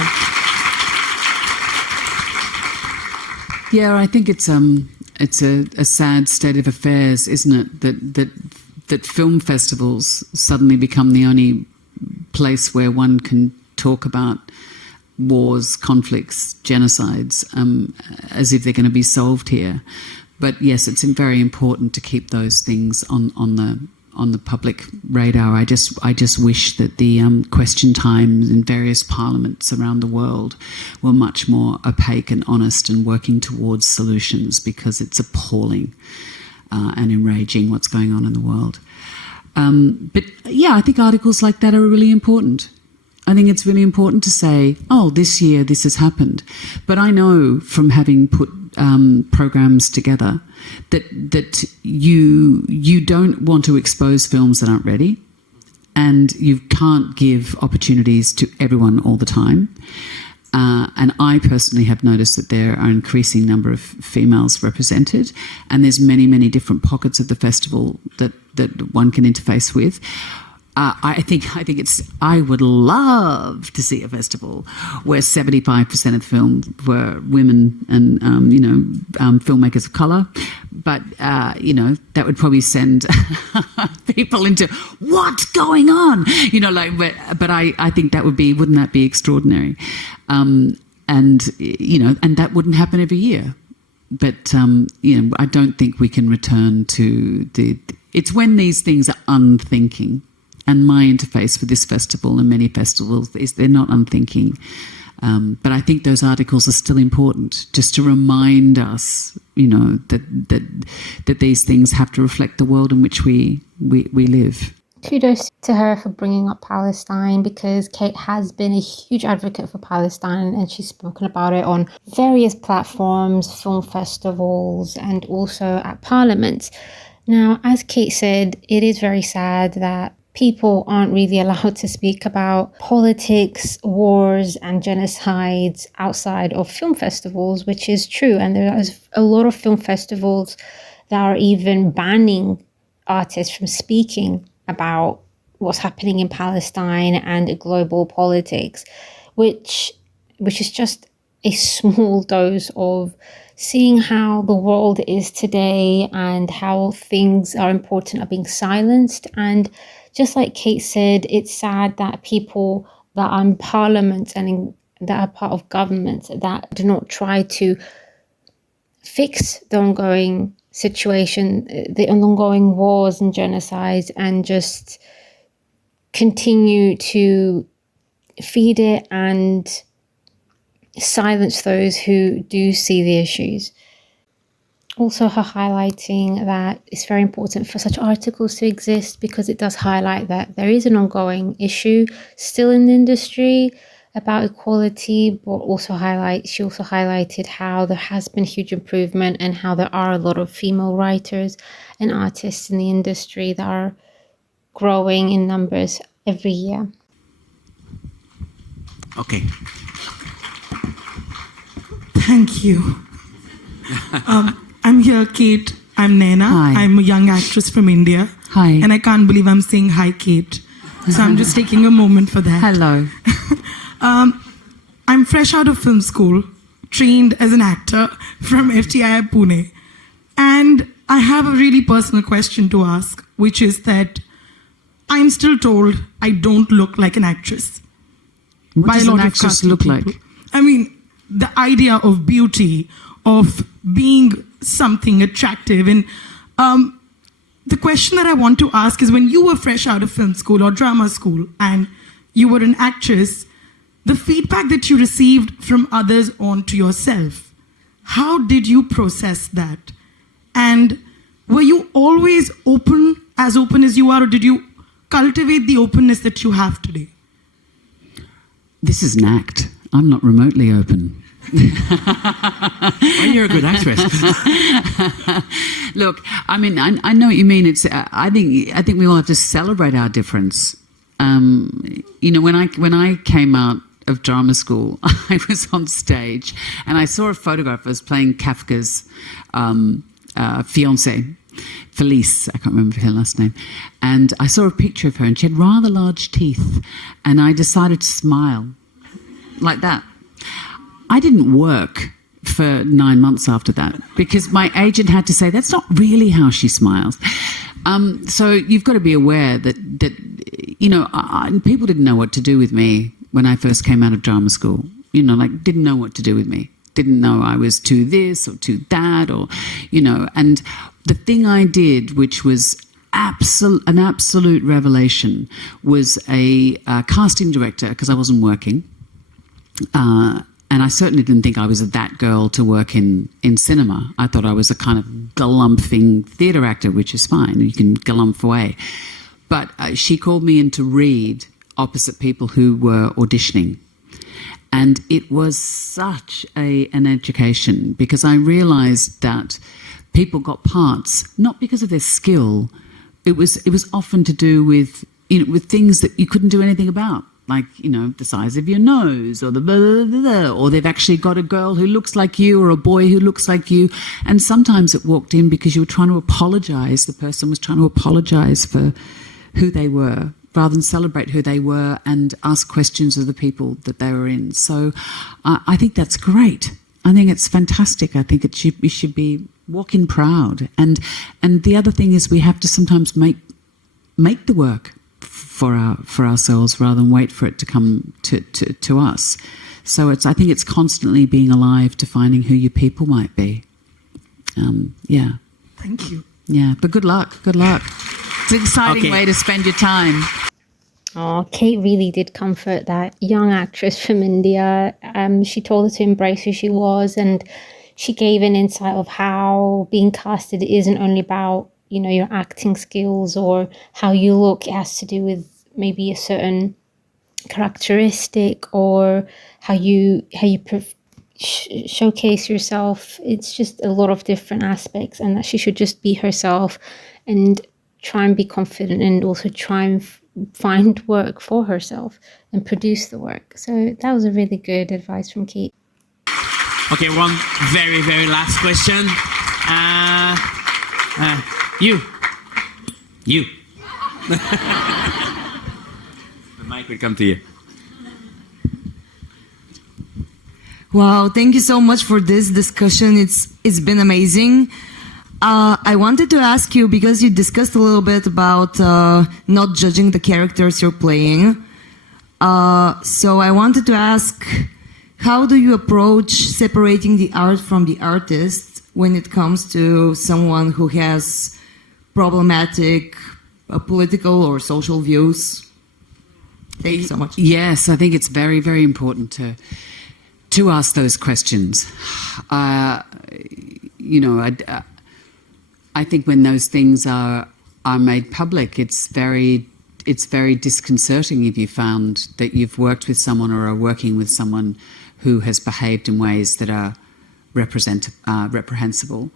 Yeah, I think it's a sad state of affairs, isn't it? That film festivals suddenly become the only place where one can talk about wars, conflicts, genocides, as if they're going to be solved here. But yes, it's very important to keep those things on the public radar. I just wish that the question times in various parliaments around the world were much more opaque and honest and working towards solutions, because it's appalling and enraging what's going on in the world. But yeah, I think articles like that are really important. I think it's really important to say, oh, this year this has happened. But I know from having put programs together that you don't want to expose films that aren't ready, and you can't give opportunities to everyone all the time. And I personally have noticed that there are an increasing number of females represented, and there's many, many different pockets of the festival that one can interface with. I would love to see a festival where 75% of the films were women and, filmmakers of colour. But, that would probably send people into, what's going on? But I think wouldn't that be extraordinary? And that wouldn't happen every year. But, I don't think we can return to it's when these things are unthinking. And my interface with this festival and many festivals is they're not unthinking. But I think those articles are still important, just to remind us, that these things have to reflect the world in which we live. Kudos to her for bringing up Palestine, because Cate has been a huge advocate for Palestine, and she's spoken about it on various platforms, film festivals, and also at Parliament. Now, as Cate said, it is very sad that people aren't really allowed to speak about politics, wars, and genocides outside of film festivals, which is true. And there's a lot of film festivals that are even banning artists from speaking about what's happening in Palestine and global politics, which is just a small dose of seeing how the world is today and how things are important are being silenced. And just like Cate said, it's sad that people that are in Parliament and that are part of government that do not try to fix the ongoing situation, the ongoing wars and genocides, and just continue to feed it and silence those who do see the issues. Also, her highlighting that it's very important for such articles to exist, because it does highlight that there is an ongoing issue still in the industry about equality, but she also highlighted how there has been huge improvement and how there are a lot of female writers and artists in the industry that are growing in numbers every year. Okay. Thank you. I'm here, Cate. I'm Naina. Hi. I'm a young actress from India. Hi. And I can't believe I'm saying hi, Cate. So I'm just taking a moment for that. Hello. I'm fresh out of film school, trained as an actor from FTI Pune. And I have a really personal question to ask, which is that I'm still told I don't look like an actress. What by does a lot an of actress casting look people. like? I mean, the idea of beauty, of being something attractive. And the question that I want to ask is, when you were fresh out of film school or drama school and you were an actress, the feedback that you received from others onto yourself, how did you process that? And were you always open as you are, or did you cultivate the openness that you have today? This is an act. I'm not remotely open. Well, you're a good actress. Look, I mean, I know what you mean. It's. I think we all have to celebrate our difference. You know, when I came out of drama school, I was on stage and I saw a photograph. I was playing Kafka's fiancée, Felice, I can't remember her last name, and I saw a picture of her and she had rather large teeth, and I decided to smile like that. I didn't work for 9 months after that because my agent had to say, that's not really how she smiles. So you've got to be aware that you know, people didn't know what to do with me when I first came out of drama school. You know, like, didn't know what to do with me. Didn't know I was too this or too that, or, you know. And the thing I did, which was an absolute revelation, was a casting director, because I wasn't working. And I certainly didn't think I was that girl to work in cinema. I thought I was a kind of galumphing theatre actor, which is fine. You can galumph away. But she called me in to read opposite people who were auditioning. And it was such an education, because I realised that people got parts not because of their skill. It was often to do with, you know, with things that you couldn't do anything about, like, you know, the size of your nose, or the blah, blah, blah, blah, or they've actually got a girl who looks like you or a boy who looks like you. And sometimes it walked in because you were trying to apologise. The person was trying to apologise for who they were, rather than celebrate who they were and ask questions of the people that they were in. So I think that's great. I think it's fantastic. I think we should be walking proud. And the other thing is, we have to sometimes make the work for ourselves rather than wait for it to come to us. So I think it's constantly being alive to finding who your people might be. Yeah. Thank you. Yeah, but good luck. Good luck. It's an exciting way to spend your time. Oh, Cate really did comfort that young actress from India. She told her to embrace who she was, and she gave an insight of how being casted isn't only about, you know, your acting skills or how you look. It has to do with maybe a certain characteristic or how you showcase yourself. It's just a lot of different aspects, and that she should just be herself and try and be confident, and also try and find work for herself and produce the work. So that was a really good advice from Cate. Okay, one very, very last question. You. The mic will come to you. Wow, thank you so much for this discussion. It's been amazing. I wanted to ask you, because you discussed a little bit about not judging the characters you're playing. So I wanted to ask, how do you approach separating the art from the artist when it comes to someone who has problematic political or social views? Thank you so much. Yes, I think it's very, very important to ask those questions. You know, I think when those things are made public, it's very disconcerting if you found that you've worked with someone or are working with someone who has behaved in ways that are reprehensible.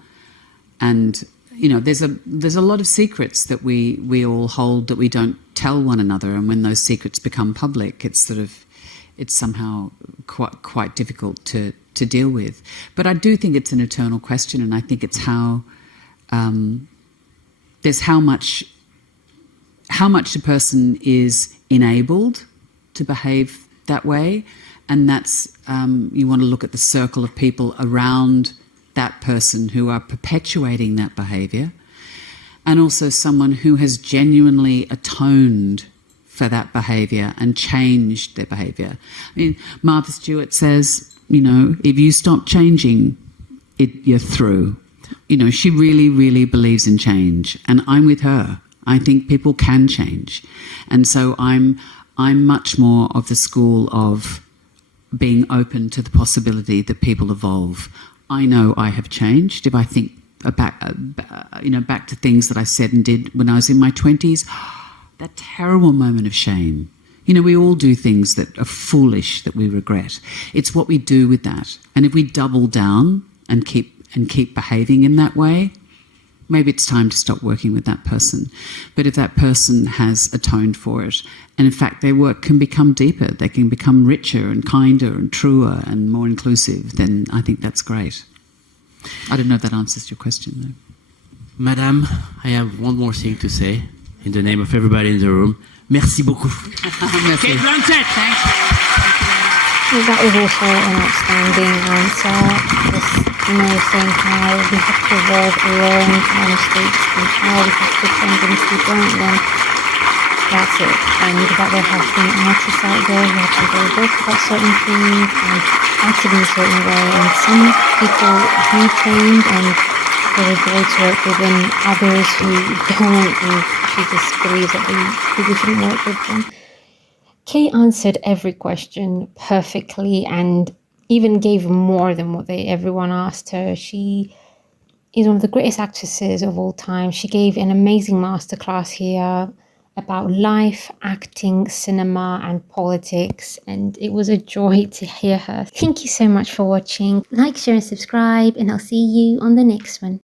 And, you know, there's a lot of secrets that we all hold that we don't tell one another, and when those secrets become public, it's somehow quite difficult to deal with. But I do think it's an eternal question, and I think it's how there's how much a person is enabled to behave that way, And that's, you want to look at the circle of people around that person who are perpetuating that behaviour, and also someone who has genuinely atoned for that behaviour and changed their behaviour. I mean, Martha Stewart says, you know, if you stop changing, you're through. You know, she really, really believes in change, and I'm with her. I think people can change, and so I'm much more of the school of being open to the possibility that people evolve. I know I have changed. If I think back to things that I said and did when I was in my 20s, that terrible moment of shame. You know, we all do things that are foolish that we regret. It's what we do with that. And if we double down and keep behaving in that way, maybe it's time to stop working with that person. But if that person has atoned for it, and in fact their work can become deeper, they can become richer and kinder and truer and more inclusive, then I think that's great. I don't know if that answers your question, though. Madame, I have one more thing to say in the name of everybody in the room. Merci beaucoup. Merci. Cate Blanchett. Thank you. That was also an outstanding answer. Just, you know, saying how we have to evolve, learn from our mistakes, and how we have to change, and if we don't, then that's it. And that there have been artists out there who have been very vocal about certain things and acted in a certain way, and some people do change and they're able to work with, and others who don't, and she just believes that people shouldn't work with them. Cate answered every question perfectly and even gave more than what everyone asked her. She is one of the greatest actresses of all time. She gave an amazing masterclass here about life, acting, cinema, and politics, and it was a joy to hear her. Thank you so much for watching. Like, share, and subscribe, and I'll see you on the next one.